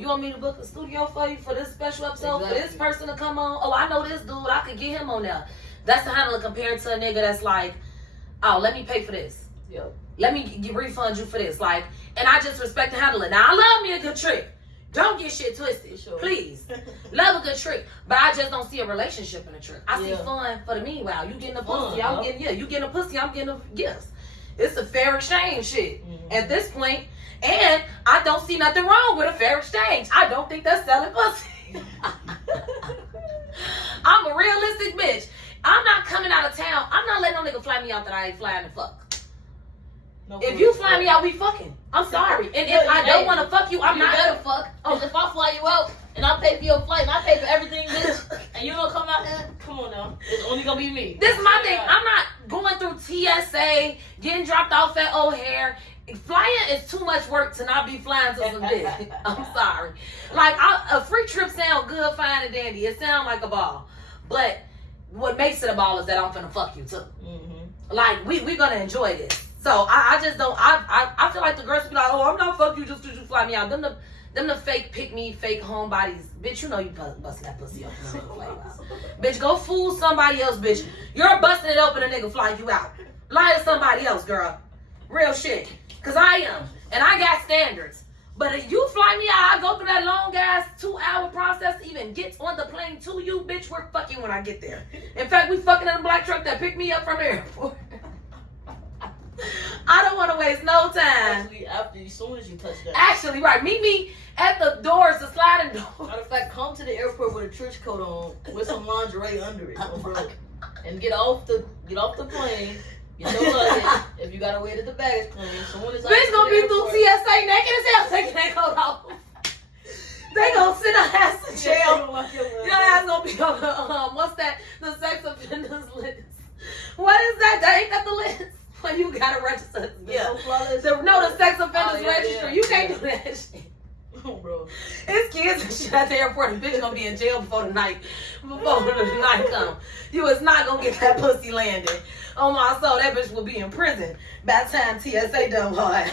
you want me to book a studio for you for this special episode for this person to come on? Oh, I know this dude. I could get him on there. That's a handler compared to a nigga that's like, oh, let me pay for this. Yep. Let me refund you for this. Like, and I just respect the handler. Now, I love me a good trick. Don't get shit twisted. Sure. Please. Love a good trick. But I just don't see a relationship in a trick. I see fun for the meanwhile. You getting a pussy, I'm getting you getting a pussy, I'm getting a gifts. It's a fair exchange shit at this point. And I don't see nothing wrong with a fair exchange. I don't think that's selling pussy. I'm a realistic bitch. I'm not coming out of town. I'm not letting no nigga fly me out that I ain't flying to fuck. No, If you fly me out, we fucking. I'm sorry. And if I don't want to fuck you, I'm you not. better fuck. Because if I fly you out and I pay for your flight and I pay for everything, bitch, and you don't come out here, come on now. It's only gonna be me. This is my thing. I'm not going through TSA, getting dropped off at O'Hare. Flying is too much work to not be flying to some dick. I'm sorry. Like, a free trip sound good, fine, and dandy. It sound like a ball. But what makes it a ball is that I'm finna fuck you, too. Mm-hmm. Like, we gonna enjoy this. So, I just don't, I feel like the girls be like, oh, I'm not fucking you just because you fly me out. Them the fake pick me, fake homebodies. Bitch, you know you busting that pussy open. Bitch, go fool somebody else, bitch. You're busting it open, a nigga fly you out. Lie to somebody else, girl. Real shit. Because I am. And I got standards. But if you fly me out, I go through that long ass 2-hour process to even get on the plane to you, bitch. We're fucking when I get there. In fact, we fucking in a black truck that picked me up from the airport. I don't want to waste no time. As soon as you touch that. Actually, right. Meet me at the doors, the sliding door. Matter of fact, come to the airport with a trench coat on, with some lingerie under it, and get off the plane. Get your luggage. If you gotta wait at the baggage claim, someone is. Bitch gonna be through TSA naked as hell taking that coat off. They gonna send her ass to jail. Your ass gonna be on the what's that? The sex offenders list. What is that? That ain't got the list. When you gotta register. Yeah. The sex offenders registry. You can't do that shit. Oh, bro. It's kids and shit at the airport. The bitch gonna be in jail before the night come. You is not gonna get that pussy landed. Oh my soul, that bitch will be in prison by the time TSA done hard.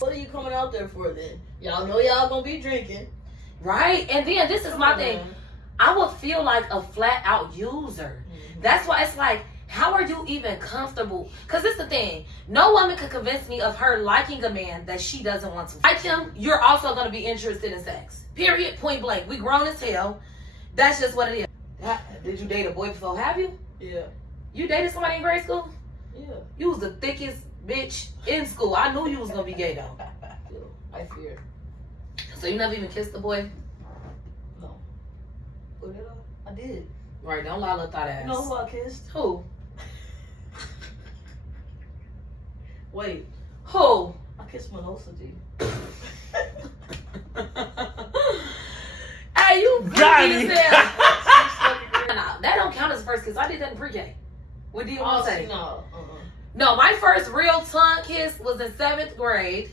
What are you coming out there for then? Y'all know y'all gonna be drinking. Right? And then this is my thing. I would feel like a flat out user. Mm-hmm. That's why it's like, how are you even comfortable? Because it's the thing. No woman could convince me of her liking a man that she doesn't want to. Like him, you're also going to be interested in sex. Period. Point blank. We grown as hell. That's just what it is. Did you date a boy before? Have you? Yeah. You dated somebody in grade school? Yeah. You was the thickest bitch in school. I knew you was going to be gay though. I fear. So you never even kissed the boy? No. I did. Right. Don't lie, little thought ass. You know who I kissed? Who? Wait. Who? I kissed Manosa G. Hey, you Johnny. Nah, that don't count as first kiss. I did that in pre-K. What do you want to say? No. No, my first real tongue kiss was in 7th grade.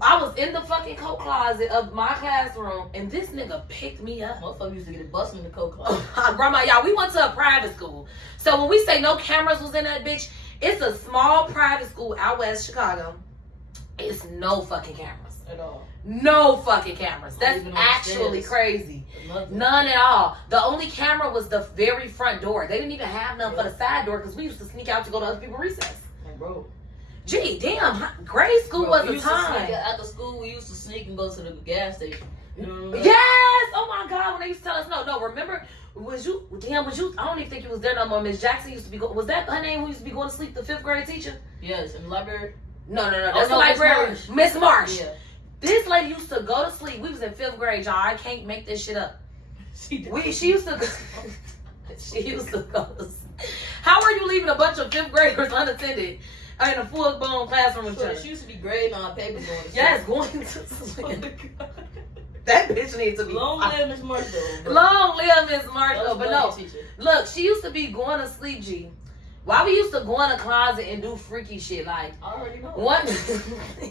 I was in the fucking coat closet of my classroom, and this nigga picked me up. Motherfucker used to get it busted in the coat closet. Grandma, y'all, we went to a private school. So when we say no cameras was in that bitch, it's a small private school out west Chicago. It's no fucking cameras. At all. No fucking cameras. That's even actually crazy. Nothing. None at all. The only camera was the very front door. They didn't even have none for the side door because we used to sneak out to go to other people's recess. Like, bro. Gee, damn, grade school was a time. After school, we used to sneak and go to the gas station. You know what I mean? Yes! Oh my God, when they used to tell us no, remember, was you, I don't even think you was there no more. Miss Jackson used to be, was that her name who used to be going to sleep, the 5th grade teacher? Yes, in the library. No, that's the librarian. Miss Marsh. Yeah. This lady used to go to sleep. We was in 5th grade, y'all. I can't make this shit up. She used to go to sleep. How are you leaving a bunch of 5th graders unattended? In a full-blown classroom with each other. She used to be grading on papers going to sleep. Yes, going to sleep. That bitch needs to be. Long live Miss Marshall. Long live Miss Marshall. But no, teacher. Look, she used to be going to sleep, G. Why we used to go in a closet and do freaky shit like. I already know. One,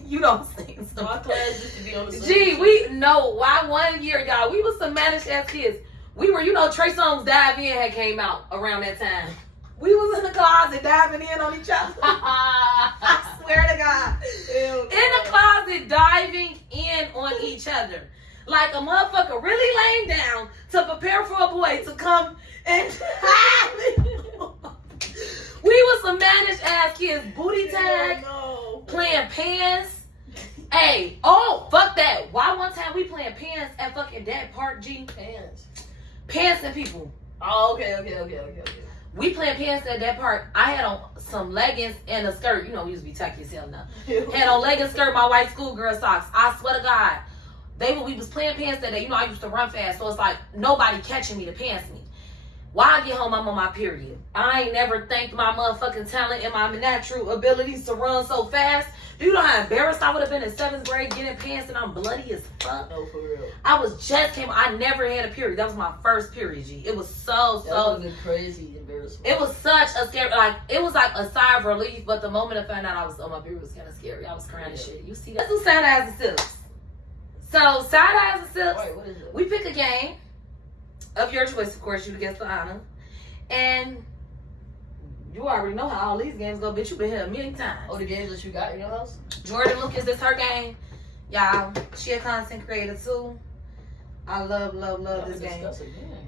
you don't sing. So my class used to be on the G, we know why 1 year, y'all. We was some managed ass kids. We were, Trey Songz Dive In had came out around that time. We was in the closet diving in on each other. I swear to God. In the closet diving in on each other. Like a motherfucker really laying down to prepare for a boy to come and we was some managed ass kids. Booty tag, playing pants. Hey, fuck that. Why one time we playing pants at fucking Dad Park, G? Pants and people. Oh, okay. We playing pants at that park. I had on some leggings and a skirt. We used to be tacky as hell now. Had on leggings, skirt, my white schoolgirl socks. I swear to God, we was playing pants that day. I used to run fast, so it's like nobody catching me to pants me. Why I get home, I'm on my period. I ain't never thanked my motherfucking talent and my natural abilities to run so fast. Do you know how embarrassed I would have been in 7th grade getting pants and I'm bloody as fuck? No, for real. I never had a period. That was my first period, G. It was so. That would have been crazy embarrassing. It was such a scary, like, it was like a sigh of relief, but the moment I found out I was on my period was kind of scary. I was crying and shit. You see that? Let's do side eyes and sips. So, side eyes and sips, Wait, what is it? we pick a game of your choice, of course, you the guest of honor. And you already know how all these games go, bitch. You been here a million times. Oh, the games that you got in your house? Jordan Lucas, this her game. Y'all, she a content creator too. I love this game.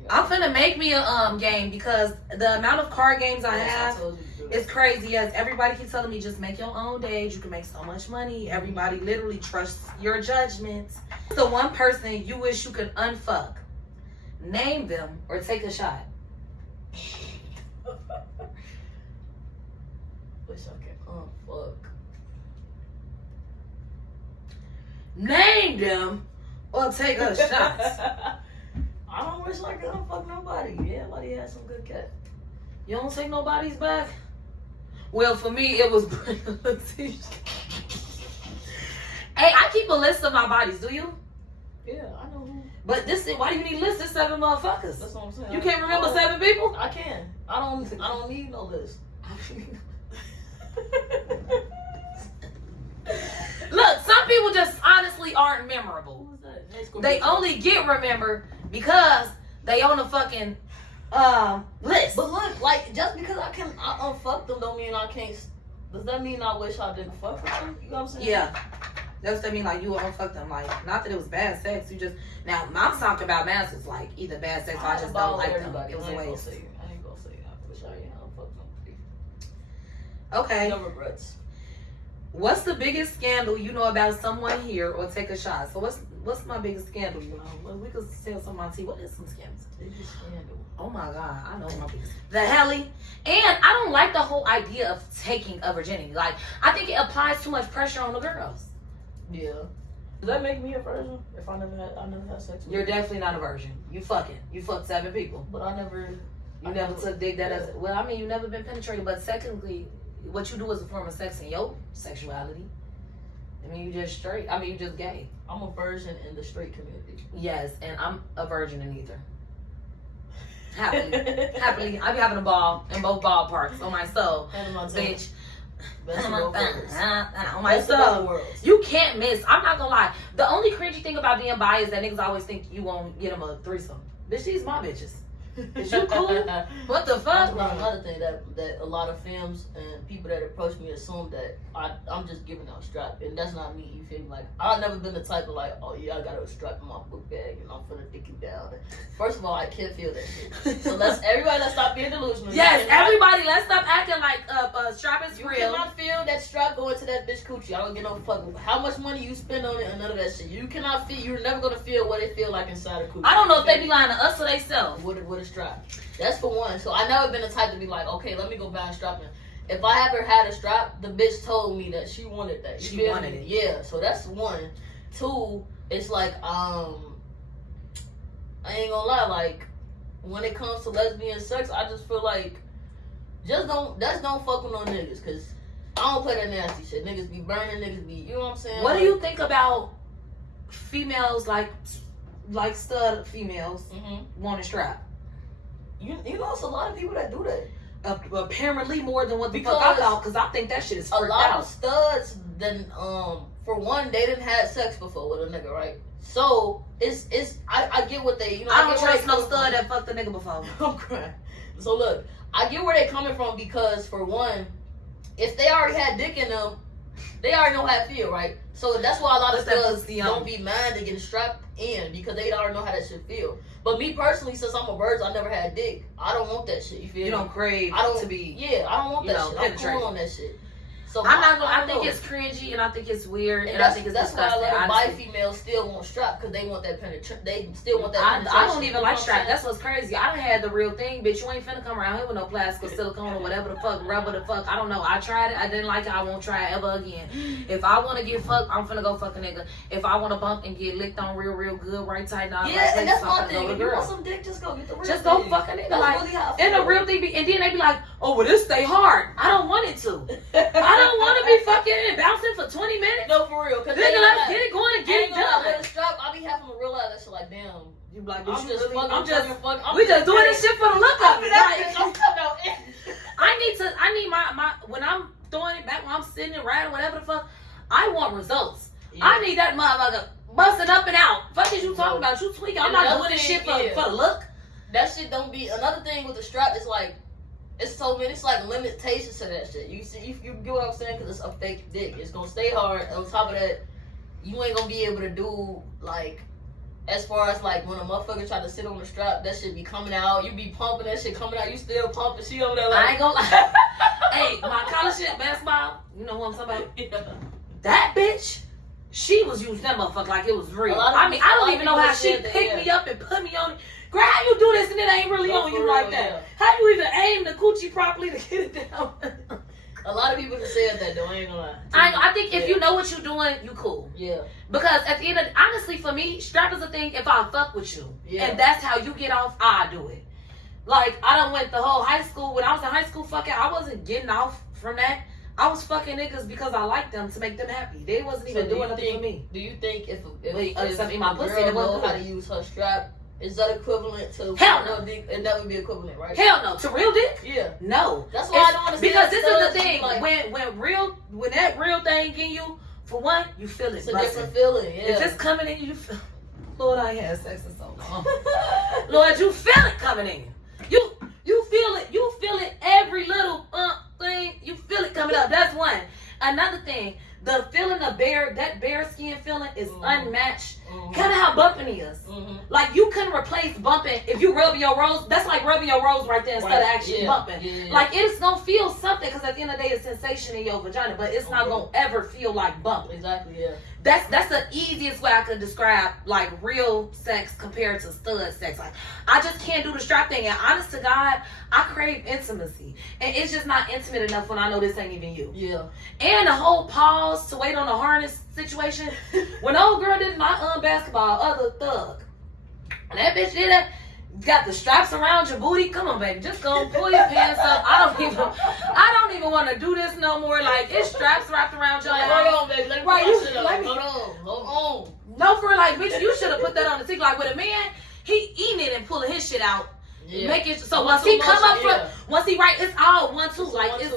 I'm finna make me a game because the amount of card games I have is crazy. Yes, everybody keeps telling me just make your own DEJ. You can make so much money. Everybody literally trusts your judgments. So one person you wish you could unfuck. Name them or take a shot. Wish I could unfuck. Name them or take a shot. I don't wish I could unfuck nobody. Yeah, everybody has some good cat. You don't take nobody's back? Well, for me, it was Hey, I keep a list of my bodies. Do you? Yeah, I know who. But why do you need a list? There's 7 motherfuckers. That's what I'm saying. You can't remember 7 people? I can. I don't need no list. Look, some people just honestly aren't memorable. Who's that? They only get remembered because they on the fucking list. But look, like, just because I unfuck them don't mean I can't. Does that mean I wish I didn't fuck with them? You know what I'm saying? Yeah. That's what I mean, like, you unfuck them. Like, not that it was bad sex. You just, now, I'm talking about masters, like, either bad sex or I just don't like them. It was a waste. I ain't gonna say I wish I didn't unfuck them. Okay. No regrets. What's the biggest scandal you know about someone here, or take a shot? So what's my biggest scandal, you know? Well, we could tell some on T. What is some scandals? Biggest scandal. Oh my God, I know my biggest. The helly. And I don't like the whole idea of taking a virginity. Like, I think it applies too much pressure on the girls. Yeah. Does that make me a virgin? If I never had sex with You're definitely not a virgin. You fucking. You fucked 7 people. But I never took dick that as, well, I mean, you never been penetrated, but secondly, what you do is a form of sex in your sexuality. I mean, you just straight. I mean, you just gay. I'm a virgin in the straight community. Yes, and I'm a virgin in either. Happily. I be having a ball in both ballparks on my soul. Bitch. On my soul. You can't miss. I'm not gonna lie. The only cringy thing about being bi is that niggas always think you won't get them a threesome. Bitch, these my bitches. Is you cool? What the fuck? Another thing that a lot of films and people that approach me assume that I'm just giving out strap, and that's not me. You feel me? Like, I've never been the type of like, oh yeah, I got a strap in my book bag and I'm finna dick you down. First of all, I can't feel that shit. So everybody let's stop being delusional. Yes, everybody, let's stop acting like strap is real. You cannot feel that strap going to that bitch coochie. I don't get no fuck how much money you spend on it and none of that shit. You cannot feel. You're never gonna feel what it feel like inside a coochie. I don't know if they be lying to us or they self. With a strap. That's for one. So I never been the type to be like, okay, let me go buy a strap. If I ever had a strap, the bitch told me that she wanted that. She wanted it. Yeah. So that's one. Two, it's like I ain't gonna lie. Like when it comes to lesbian sex, I just feel like don't fuck with no niggas, cause I don't play that nasty shit. Niggas be burning. Niggas be, you know what I'm saying? What do you think about females like stud females want a strap? You know, it's a lot of people that do that. Apparently more than what the fuck I thought, because I think that shit is freaked out. A lot of studs, then for one, they didn't have sex before with a nigga, right? So I get what they, you know. I don't trust no stud that fucked a nigga before. I'm crying. So look, I get where they coming from, because for one, if they already had dick in them, they already know how it feel, right? So that's why a lot of studs don't be mad to get strapped in, because they already know how that shit feel. But me personally, since I'm a virgin, I never had dick. I don't want that shit. You feel me? You don't crave to be. Yeah, I don't want that shit. I'm penetrated. cool on that shit. So I'm not gonna. I think it's cringy and I think it's weird and I think it's that's disgusting. why a lot of bi females still want strap because they want that penetration. They still want that penetration. I don't even like strap. That's what's crazy. I done had the real thing, bitch. You ain't finna come around here with no plastic or silicone or whatever the fuck, rubber the fuck. I don't know. I tried it. I didn't like it. I won't try it ever again. If I want to get fucked, I'm finna go fuck a nigga. If I want to bump and get licked on real good, right tight now. Yeah, and that's my thing. If you want some dick, just go get the real. Just go fuck a nigga. Like, and the real thing be, and then they be like, oh, well, this stay hard. I don't want it to. I don't want to be fucking and bouncing for 20 minutes. No, for real. Nigga, let's get it going and get it done. With a strap, I be having to realize that shit like, damn. You like, I'm just fucking. We just doing this shit for the look of it. I'm I need my when I'm throwing it back, when I'm sitting and riding, whatever the fuck, I want results. Yeah. I need that motherfucker busting up and out. Fuck is you talking about? You tweaking. I'm not doing this shit for the look. That shit don't be. Another thing with the strap is like, it's so many. It's like limitations to that shit. You see, you get what I'm saying? Because it's a fake dick. It's gonna stay hard. On top of that, you ain't gonna be able to do like, as far as like when a motherfucker try to sit on the strap, that shit be coming out. You be pumping that shit coming out. You still pumping. She over there like. I ain't gonna lie. Hey, my college shit basketball. You know what I'm talking about? Yeah. That bitch. She was using that motherfucker like it was real. I mean, I don't even know how she picked me up and put me on it. Girl, how you do this and it ain't really on you like that? Yeah. How you even aim the coochie properly to get it down? A lot of people have said that though, I ain't gonna lie. I think if you know what you're doing, you cool. Yeah. Because at the end of honestly for me, strap is a thing if I fuck with you. Yeah. And that's how you get off, I do it. Like, I done went the whole high school, when I was in high school fucking, I wasn't getting off from that. I was fucking niggas because I liked them to make them happy. They wasn't even doing nothing for me. Do you think if my pussy girl know how to use her strap, is that equivalent to hell no? Dick? And that would be equivalent, right? Hell no. To real dick? Yeah. No. That's why I don't understand. Because this is the thing. Like, when that real thing in you, for one, you feel it. It's a different feeling. Yeah. If it's coming in you feel. Lord, I ain't had sex in so long. Lord, you feel it coming in. You feel it. You feel it every little thing. You feel it coming up. That's one. Another thing, the feeling of that bare skin feeling is unmatched. Kind of how bumping is. Like you couldn't replace bumping if you rubbing your rose. That's like rubbing your rose right there instead of actually bumping. Yeah. Like it's gonna feel something because at the end of the day, it's sensation in your vagina, but it's not gonna ever feel like bumping. Exactly. Yeah. That's the easiest way I could describe like real sex compared to stud sex. Like I just can't do the strap thing. And honest to God, I crave intimacy, and it's just not intimate enough when I know this ain't even you. Yeah. And the whole pause to wait on the harness situation. When old girl did my basketball, other thug, and that bitch did that. Got the straps around your booty. Come on, baby. Just go pull your pants up. I don't even want to do this no more. Like it's straps wrapped around your ass. Hold on, baby. Let me hold on. No, for like, bitch, you should have put that on the tick. Like with a man, he eating it and pulling his shit out. Yeah. Make it so once he come up from, once he right, it's all 1, 2. Like it's,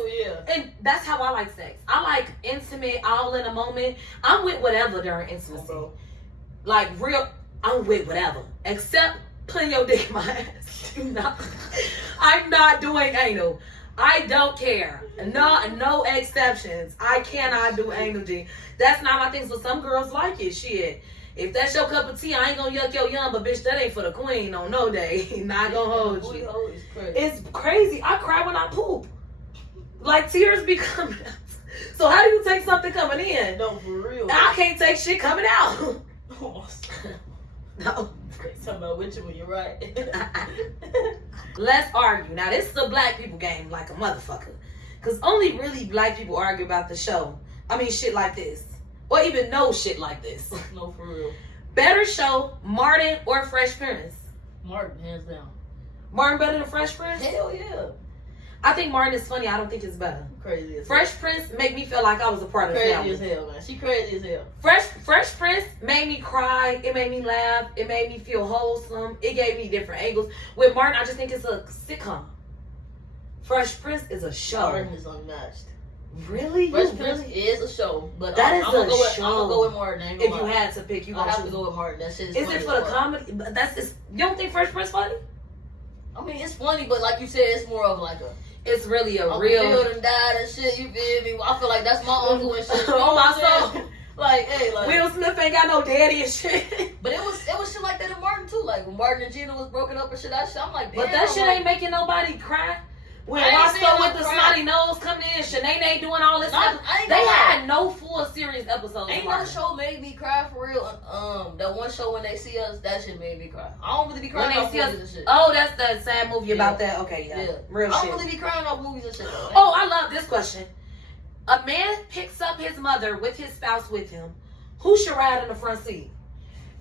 and that's how I like sex. I like intimate, all in a moment. I'm with whatever during intimacy. Like real, I'm with whatever except. Putting your dick in my ass. I'm not doing anal. I don't care. No exceptions. I cannot do anal G. That's not my thing. So some girls like it. Shit. If that's your cup of tea, I ain't gonna yuck your yum, but bitch, that ain't for the queen on no day. Not gonna hold you. It's crazy. I cry when I poop. Like tears be coming out. So how do you take something coming in? No, for real. I can't take shit coming out. No. Talking about with you when you're right. Let's argue. Now this is a black people game like a motherfucker. Cause only really black people argue about the show. I mean shit like this. Or even know shit like this. No, for real. Better show, Martin or Fresh Prince? Martin, hands down. Martin better than Fresh Prince? Hell yeah. I think Martin is funny. I don't think it's better. Crazy as Fresh Prince make me feel like I was a part of the family. Crazy as hell, man. She crazy as hell. Fresh Prince made me cry. It made me laugh. It made me feel wholesome. It gave me different angles. With Martin, I just think it's a sitcom. Fresh Prince is a show. Martin is unmatched. Really? Fresh Prince is a show, but that is I'm gonna go with Martin. If you had to pick, you have to go with Martin. That shit is. Is it for the comedy? You don't think Fresh Prince funny? I mean, it's funny, but like you said, it's more of like a. It's really a Uncle real. Phil and died and shit. You feel me? I feel like that's my uncle and shit. Oh my soul. Like, hey, like Will Smith ain't got no daddy and shit. But it was shit like that in Martin too. Like when Martin and Gina was broken up and shit. I'm like, damn. But that shit ain't making nobody cry. When I ain't Roscoe saying with I'm the crying. snotty nose coming in, Shanae doing all this stuff. I ain't They gonna lie. had no full serious episodes. Ain't no show made me cry for real. That one show When They See Us, that shit made me cry. I don't really be crying off movies and shit. Oh, that's that sad movie about that. Okay, yeah. Real I shit. don't really be crying off movies and shit though. Oh, I love this question. A man picks up his mother with his spouse with him. Who should ride in the front seat?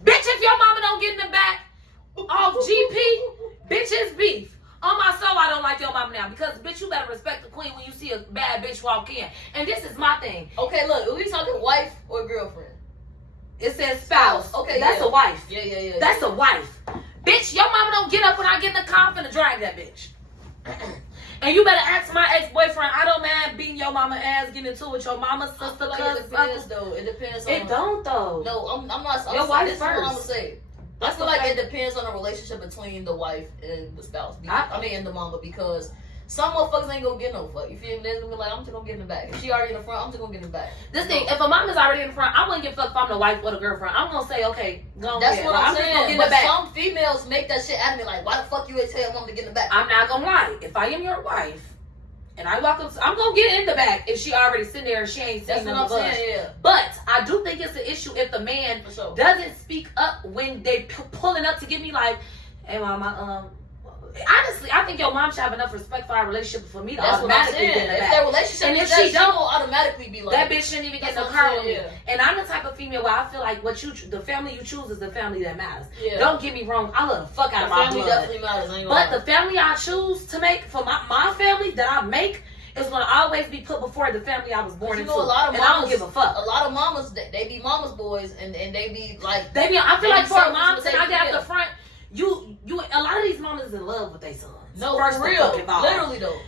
Bitch, if your mama don't get in the back off GP, bitch, it's beef. On my soul, I don't like your mama now because, bitch, you better respect the queen when you see a bad bitch walk in. And this is my thing. Okay, look, are we talking wife or girlfriend? It says spouse. Okay, that's yeah. a wife. Yeah. That's a wife. Bitch, your mama don't get up when I get in the car, I'm finna drag that bitch. And you better ask my ex-boyfriend. I don't mind beating your mama ass, getting into it with your mama's sister, Like, cousin. it depends though. It depends on. It don't though. No, I'm not. Your wife this is what I'm gonna first. say. I feel like it depends on the relationship between the wife and the spouse. And the mama, because some motherfuckers ain't gonna get no fuck. You feel me? They're gonna be like, I'm just gonna get in the back. If she already in the front, I'm just gonna get in the back. This thing, if a mom is already in the front, I wouldn't give a fuck if I'm the wife or the girlfriend. I'm gonna say, okay, go That's ahead. what I'm just gonna saying. get in But the back. some females make that shit at me like, why the fuck you ain't tell your mom to get in the back? I'm not gonna lie. If I am your wife and I walk up, I'm gonna get in the back if she already sitting there and she ain't That's seen what none I'm of us. saying. Yeah. But I do think it's an issue if the man For sure. doesn't speak up when they pulling up to get me like, hey mama, honestly, I think your mom should have enough respect for our relationship for me to That's what I'm automatically saying. get in the If back. their relationship And is if that, she don't, gonna automatically be like, that bitch shouldn't even get in the That's car what I'm with me. saying, And I'm the type of female where I feel like the family you choose is the family that matters. Yeah. Don't get me wrong, I love the fuck out of The my family blood. definitely matters. I ain't But gonna the family I choose to make for my family that I make is gonna always be put before the family I was born you into. know, a lot of and I don't mamas, give a fuck. A lot of mamas, they be mama's boys, and they be like, I feel they like be for a selfish mom with to they not get out feel. the front, you a lot of these mamas is in love with their sons. no, First for and real, fucking all. literally though.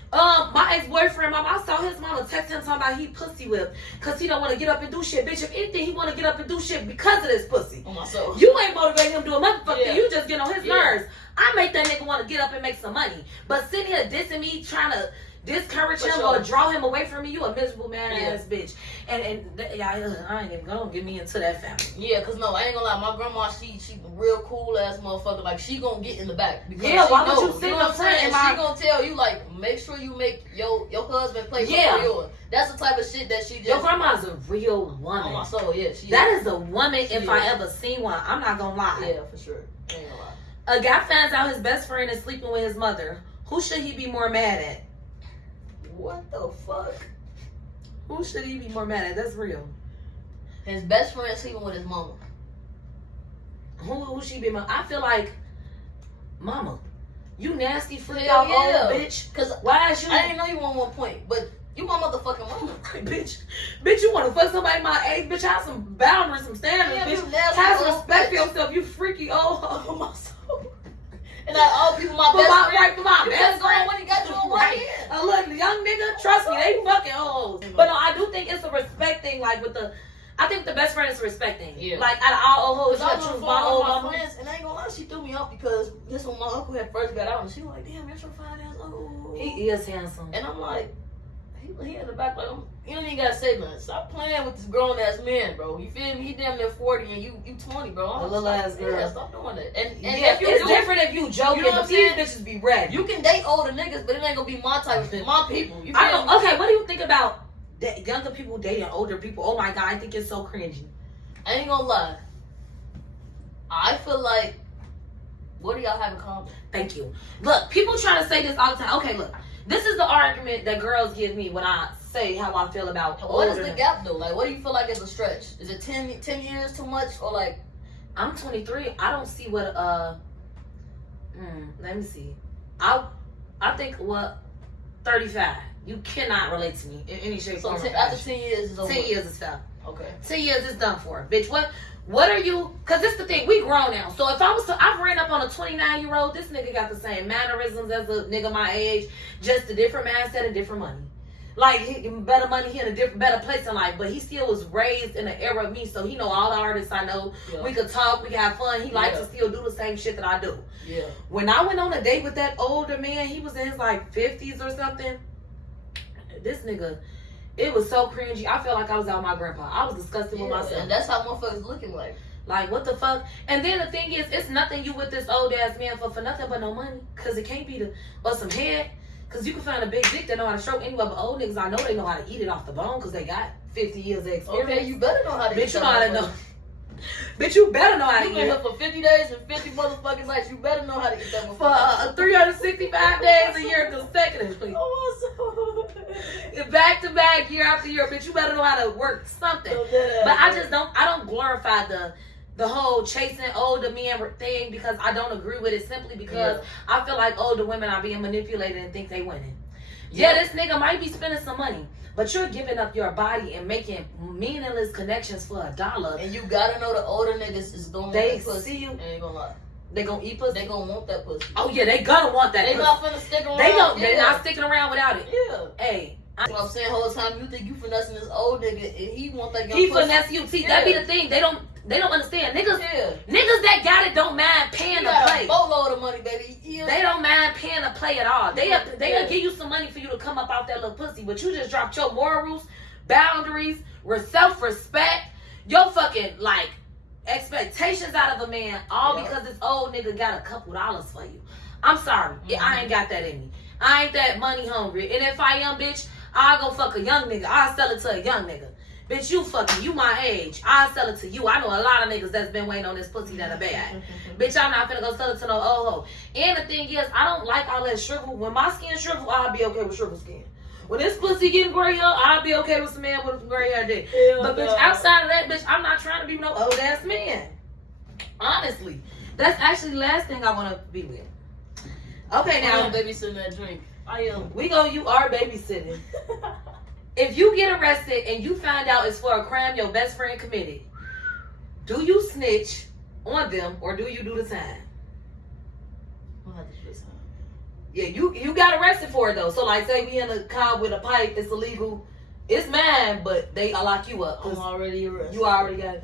My ex-boyfriend, mom, I saw his mama text him talking about he pussy whipped because he don't want to get up and do shit. Bitch, if anything, he want to get up and do shit because of this pussy. On myself. You ain't motivating him to do a motherfucker. Yeah. You just get on his Yeah. nerves. I make that nigga want to get up and make some money. But sitting here dissing me, trying to discourage For him sure. or draw him away from me, you a miserable man Yeah. ass bitch. I ain't even gonna get me into that family. Yeah, cause no, I ain't gonna lie. My grandma, she real cool ass motherfucker. Like she gonna get in the back because Yeah, she why would knows, you sit know in the what I'm front saying? and She gonna tell you like, make sure you make your husband play Yeah. for yours. That's the type of shit that she just. Your grandma's a real On woman. my soul, yeah. She That is a woman She if is. I ever seen one. I'm not gonna lie. Yeah, for sure. I ain't gonna lie. A guy finds out his best friend is sleeping with his mother. Who should he be more mad at? What the fuck? Who should he be more mad at? That's real. His best friend sleeping with his mama. Who she be more? I feel like, mama, you nasty freak Hell out yeah. old bitch. Cause Why is you? I didn't know you on one point, but you my motherfucking mama. bitch, you want to fuck somebody my age? Bitch, have some boundaries, some standards, Yeah, you bitch. nasty Have some old respect for bitch. yourself, you freaky old hoe. My soul. And like all people, my For best my, friend. right, for my You best better go on friend. when he got you on one Right. hand. A little young nigga, trust me, they fucking hoes. But no, I do think it's a respect thing. Like with the, I think the best friend is a respect thing. Yeah. Like out of all old hoes, Cause I you was choose on the my phone old with my mama. friends, and I ain't gonna lie, she threw me off because this when my uncle had first got out, and she was like, "Damn, that's your fine ass uncle." He is handsome. And I'm like, he in the back like, you don't even gotta say nothing. Stop playing with this grown ass man, bro. You feel me? He damn near 40 and you 20, bro. A little ass girl. Yeah, stop doing that. And Yeah, if you it's do, different if you joking, You know what but I'm these saying? bitches be ready. you can date older niggas, but it ain't gonna be my type of thing. My people. You feel I me? don't, okay, what do you think about that younger people dating older people? Oh my god, I think it's so cringy. I ain't gonna lie. I feel like, what do y'all have in common? Thank you. Look, people try to say this all the time. Okay, look, this is the argument that girls give me when I say how I feel about What is older the men. gap though? Like, what do you feel like is a stretch? Is it 10 years too much, or like? I'm 23. I don't see what let me see. I think what 35. You cannot relate to me in any shape, So form, or after fashion. 10 years is over. 10 years of stuff. Okay. 10 years is done for, bitch. What are you? Cause this the thing. We grown now. So if I was to, I've ran up on a 29-year-old. This nigga got the same mannerisms as a nigga my age, just a different mindset and different money. Like he better money, he in a better place in life. But he still was raised in the era of me, so he know all the artists I know. Yeah. We could talk, we can have fun. He likes Yeah. to still do the same shit that I do. Yeah. When I went on a date with that older man, he was in his like 50s or something. This nigga, it was so cringy. I felt like I was out with my grandpa. I was disgusted with myself. And that's how motherfuckers looking like. Like, what the fuck? And then the thing is, it's nothing you with this old ass man for nothing but no money. Cause it can't be or some head. Cause you can find a big dick that know how to stroke anyway, but old niggas I know they know how to eat it off the bone because they got 50 years of experience. Okay, you better know how to eat Bitch, you know how to know. Bitch, you better know how to You eat been it. here for 50 days and 50 motherfucking nights. You better know how to eat that For motherfucker. 365 days a year consecutively. Oh, Back to back, year after year, bitch, you better know how to work something. But I don't glorify the whole chasing older men thing because I don't agree with it simply because I feel like older women are being manipulated and think they winning. Yeah, this nigga might be spending some money, but you're giving up your body and making meaningless connections for $1. And you gotta know the older niggas is gonna want that pussy. See you. I ain't gonna lie. They gonna eat pussy. They gonna want that pussy. Oh yeah, they gonna want that. They pussy. not finna stick around. They're not sticking around without it. Yeah. Hey. You know what I'm saying? Whole time you think you finessing this old nigga and he want that young He pussy. finesse you. See, that be the thing. They don't understand. Niggas Yeah. niggas that got it don't mind paying You to got play. a boatload of money, baby. Yeah. They don't mind paying to play at all. They'll give you some money for you to come up out that little pussy, but you just dropped your morals, boundaries, self-respect, your fucking like expectations out of a man, all because this old nigga got a couple dollars for you. I'm sorry. I ain't got that in me. I ain't that money hungry. And if I am, bitch, I'll go fuck a young nigga. I'll sell it to a young nigga. Bitch, you fucking, you my age. I'll sell it to you. I know a lot of niggas that's been waiting on this pussy that are bad. Bitch, I'm not finna go sell it to no old hoe. And the thing is, I don't like all that shrivel. When my skin shrivel, I'll be okay with shrivel skin. When this pussy getting gray hair, I'll be okay with some man with some gray hair dick. But bitch, outside of that, bitch, I'm not trying to be no old ass man. Honestly. That's actually the last thing I want to be with. Okay, now. I'm babysitting that drink. I am. You are babysitting. If you get arrested and you find out it's for a crime your best friend committed, do you snitch on them or do you do the time? I'll have to do this time. Yeah, you got arrested for it though. So like say we in a car with a pipe, it's illegal. It's mine, but they lock you up. I'm already arrested. You already got it.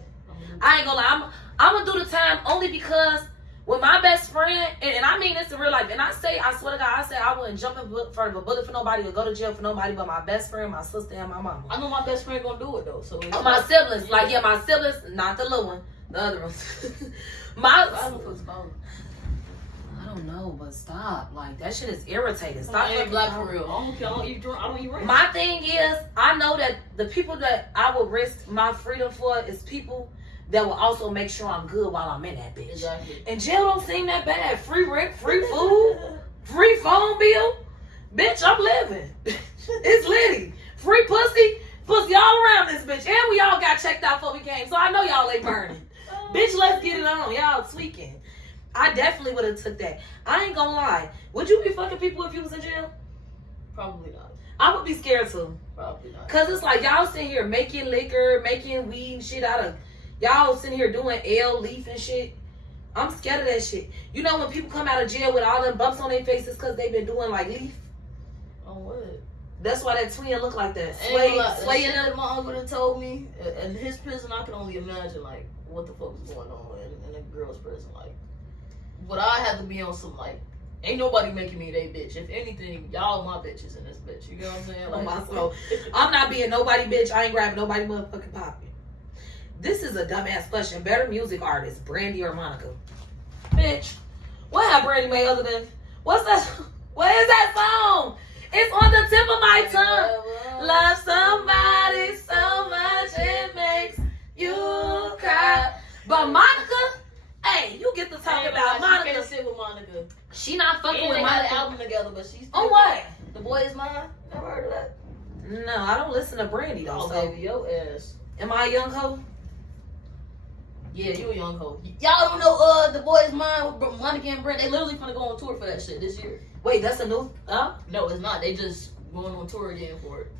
I ain't gonna lie, I'm gonna do the time only because with my best friend, and I mean this in real life, and I swear to God, I say I wouldn't jump in front of a bullet for nobody or go to jail for nobody but my best friend, my sister, and my mama. I know my best friend gonna do it though. So my siblings, my siblings, not the little one, the other ones. I don't know, but stop. Like that shit is irritating. Stop. I ain't black for real. I don't eat drink. I don't eat race. My thing is, I know that the people that I would risk my freedom for is people that will also make sure I'm good while I'm in that bitch. Exactly. And jail don't seem that bad. Free rent, free food, free phone bill. Bitch, I'm living. It's litty. Free pussy all around this bitch. And we all got checked out before we came, so I know y'all ain't burning. Bitch, let's get it on. Y'all tweaking. I definitely would have took that. I ain't gonna lie. Would you be fucking people if you was in jail? Probably not. I would be scared too. Probably not. Cause it's like y'all sitting here making liquor, making weed and shit out of y'all sitting here doing leaf and shit. I'm scared of that shit. You know when people come out of jail with all them bumps on their faces cause they been doing like leaf? Oh what? That's why that twin look like that. Sway and that my uncle done told me in his prison I can only imagine like what the fuck was going on in a girl's prison. Like but I have to be on some like ain't nobody making me they bitch. If anything, y'all my bitches in this bitch. You know what I'm saying? Like, my soul. I'm not being nobody bitch. I ain't grabbing nobody motherfucking popping. This is a dumbass question. Better music artist, Brandy or Monica? Bitch, what have Brandy made other than what's that? What is that song? It's on the tip of my tongue. Love somebody so much it makes you cry. But Monica, hey, you get to talk about Monica. She can't sit with Monica. She not fucking with Monica. They Monica. got an album together, but she's On what? The Boy Is Mine. Never heard of that? No, I don't listen to Brandy though. Oh, So baby, your ass. am I a young hoe? Yeah, you a young hoe. Y'all don't know The Boy Is Mine with Monica and Brent. They literally finna go on tour for that shit this year. Wait, that's a new No, it's not. They just going on tour again for it.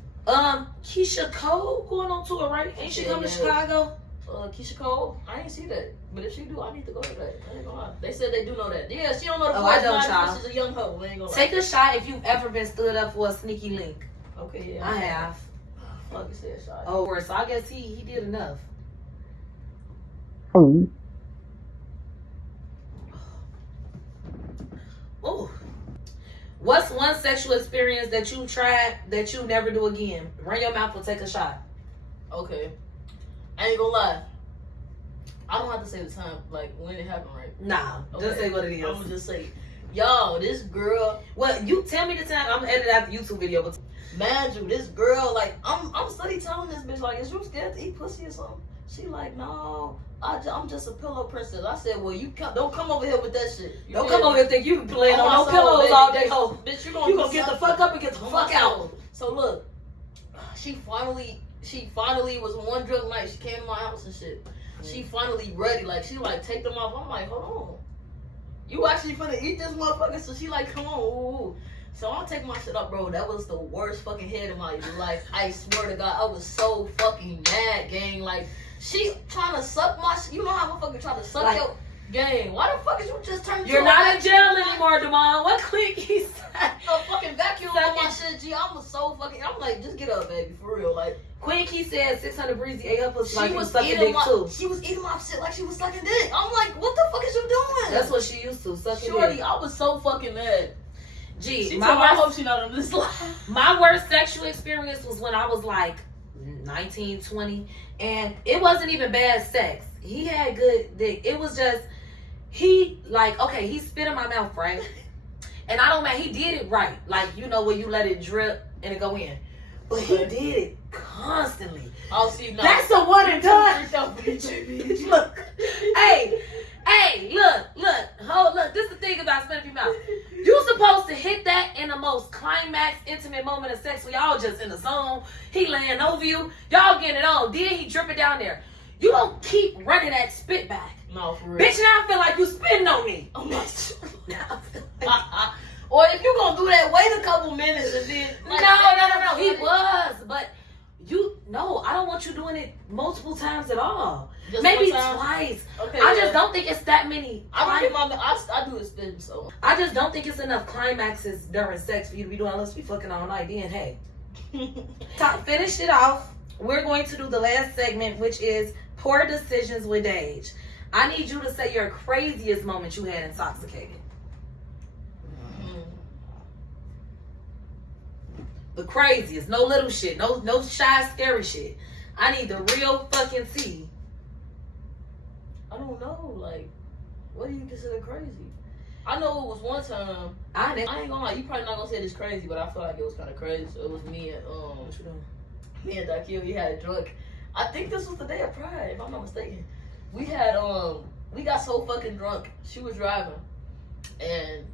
Keisha Cole going on tour, right? Ain't she coming to Chicago? Keisha Cole? I ain't see that. But if she do, I need to go to that. I ain't gonna lie. They said they do know that. Yeah, she don't know The Boy Is Mine. She's a young hoe. I ain't gonna lie. Take a shot if you've ever been stood up for a sneaky link. Okay, yeah. I have. Fuck, you said shot. Oh, so I guess he did enough. Oh. What's one sexual experience that you tried that you never do again? Run your mouth or take a shot. Okay. I ain't gonna lie. I don't have to say the time, like when it happened, right? Nah, Okay. just say what it is. I'm gonna just say, Yo, this girl. Well, you tell me the time. I'm gonna edit out the YouTube video. But Man, you, this girl, like, I'm study telling this bitch, like, is you scared to eat pussy or something? She like, no, I'm just a pillow princess. I said, well, don't come over here with that shit. don't come over here and think you can play on no pillows all day, ho. Bitch, you gonna get the fuck up and get the fuck out. So look, she finally was one drug night. She came to my house and shit. She finally ready. Like, she like, take them off. I'm like, hold on. You actually finna eat this motherfucker? So she like, come on. Ooh. So I'll take my shit up, bro. That was the worst fucking head in my life. I swear to God, I was so fucking mad, gang. Like, she trying to suck my shit. You know how motherfucker trying to suck your gang. Why the fuck is you just turn You're not in jail anymore, Damon. What click he said? A fucking vacuum on my shit, G. I'm like, just get up, baby, for real. Like, Queen Key said 600 Breezy ate her pussy like she he was sucking eating dick too. She was eating my shit like she was sucking dick. I'm like, what the fuck is you doing? That's what she used to, sucking Shorty, dick. I was so fucking mad. Gee, I hope she not on this line. My worst sexual experience was when I was like 19, 20, and it wasn't even bad sex. He had good dick. It was just, he spit in my mouth, right? And I don't know, he did it right. Like, you know, where you let it drip and it go in. But he did it constantly. I'll see now. That's the one and done. Look, look, this is the thing about spitting in your mouth. You supposed to hit that in the most climax, intimate moment of sex where y'all just in the zone. He laying over you, y'all getting it on. Then he dripping down there. You don't keep running that spit back. No, for real. Bitch, now I feel like you spitting on me. I'm not Or if you gonna do that, wait a couple minutes and then. No. He was, but I don't want you doing it multiple times at all. Just maybe one time? twice. Okay, I just don't think it's that many. I do it spitting, so. I just don't think it's enough climaxes during sex for you to be doing unless we fucking all night. Then hey, finish it off. We're going to do the last segment, which is poor decisions with DEJ. I need you to say your craziest moment you had intoxicated. The craziest, no little shit, no shy, scary shit. I need the real fucking tea. I don't know, like, what do you consider crazy? I know it was one time. I ain't gonna lie, you probably not gonna say this crazy, but I feel like it was kind of crazy. So it was me and What you doing? Me and Dakil, we had a drunk. I think this was the day of Pride, if I'm not mistaken. We had we got so fucking drunk. She was driving, and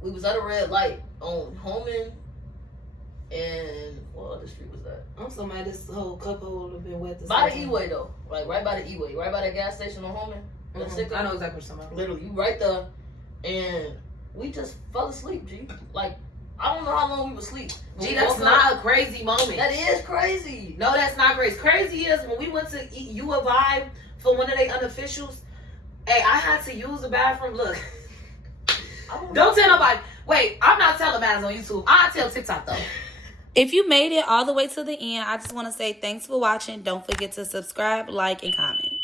we was at a red light on Homan. And what other street was that? I'm so mad this whole cup hole have been wet. By the E-way though, like right by the E-way, right by that gas station on Homan. I know exactly what you're talking about. Literally, you right there, and we just fell asleep. G, like I don't know how long we would sleep. Gee, that's not a crazy moment. That is crazy. No, that's not crazy. Crazy is when we went to eat you a vibe for one of their unofficials. Hey, I had to use the bathroom. Look, don't tell nobody. Wait, I'm not telling matters on YouTube. I'll tell TikTok though. If you made it all the way to the end, I just want to say thanks for watching. Don't forget to subscribe, like, and comment.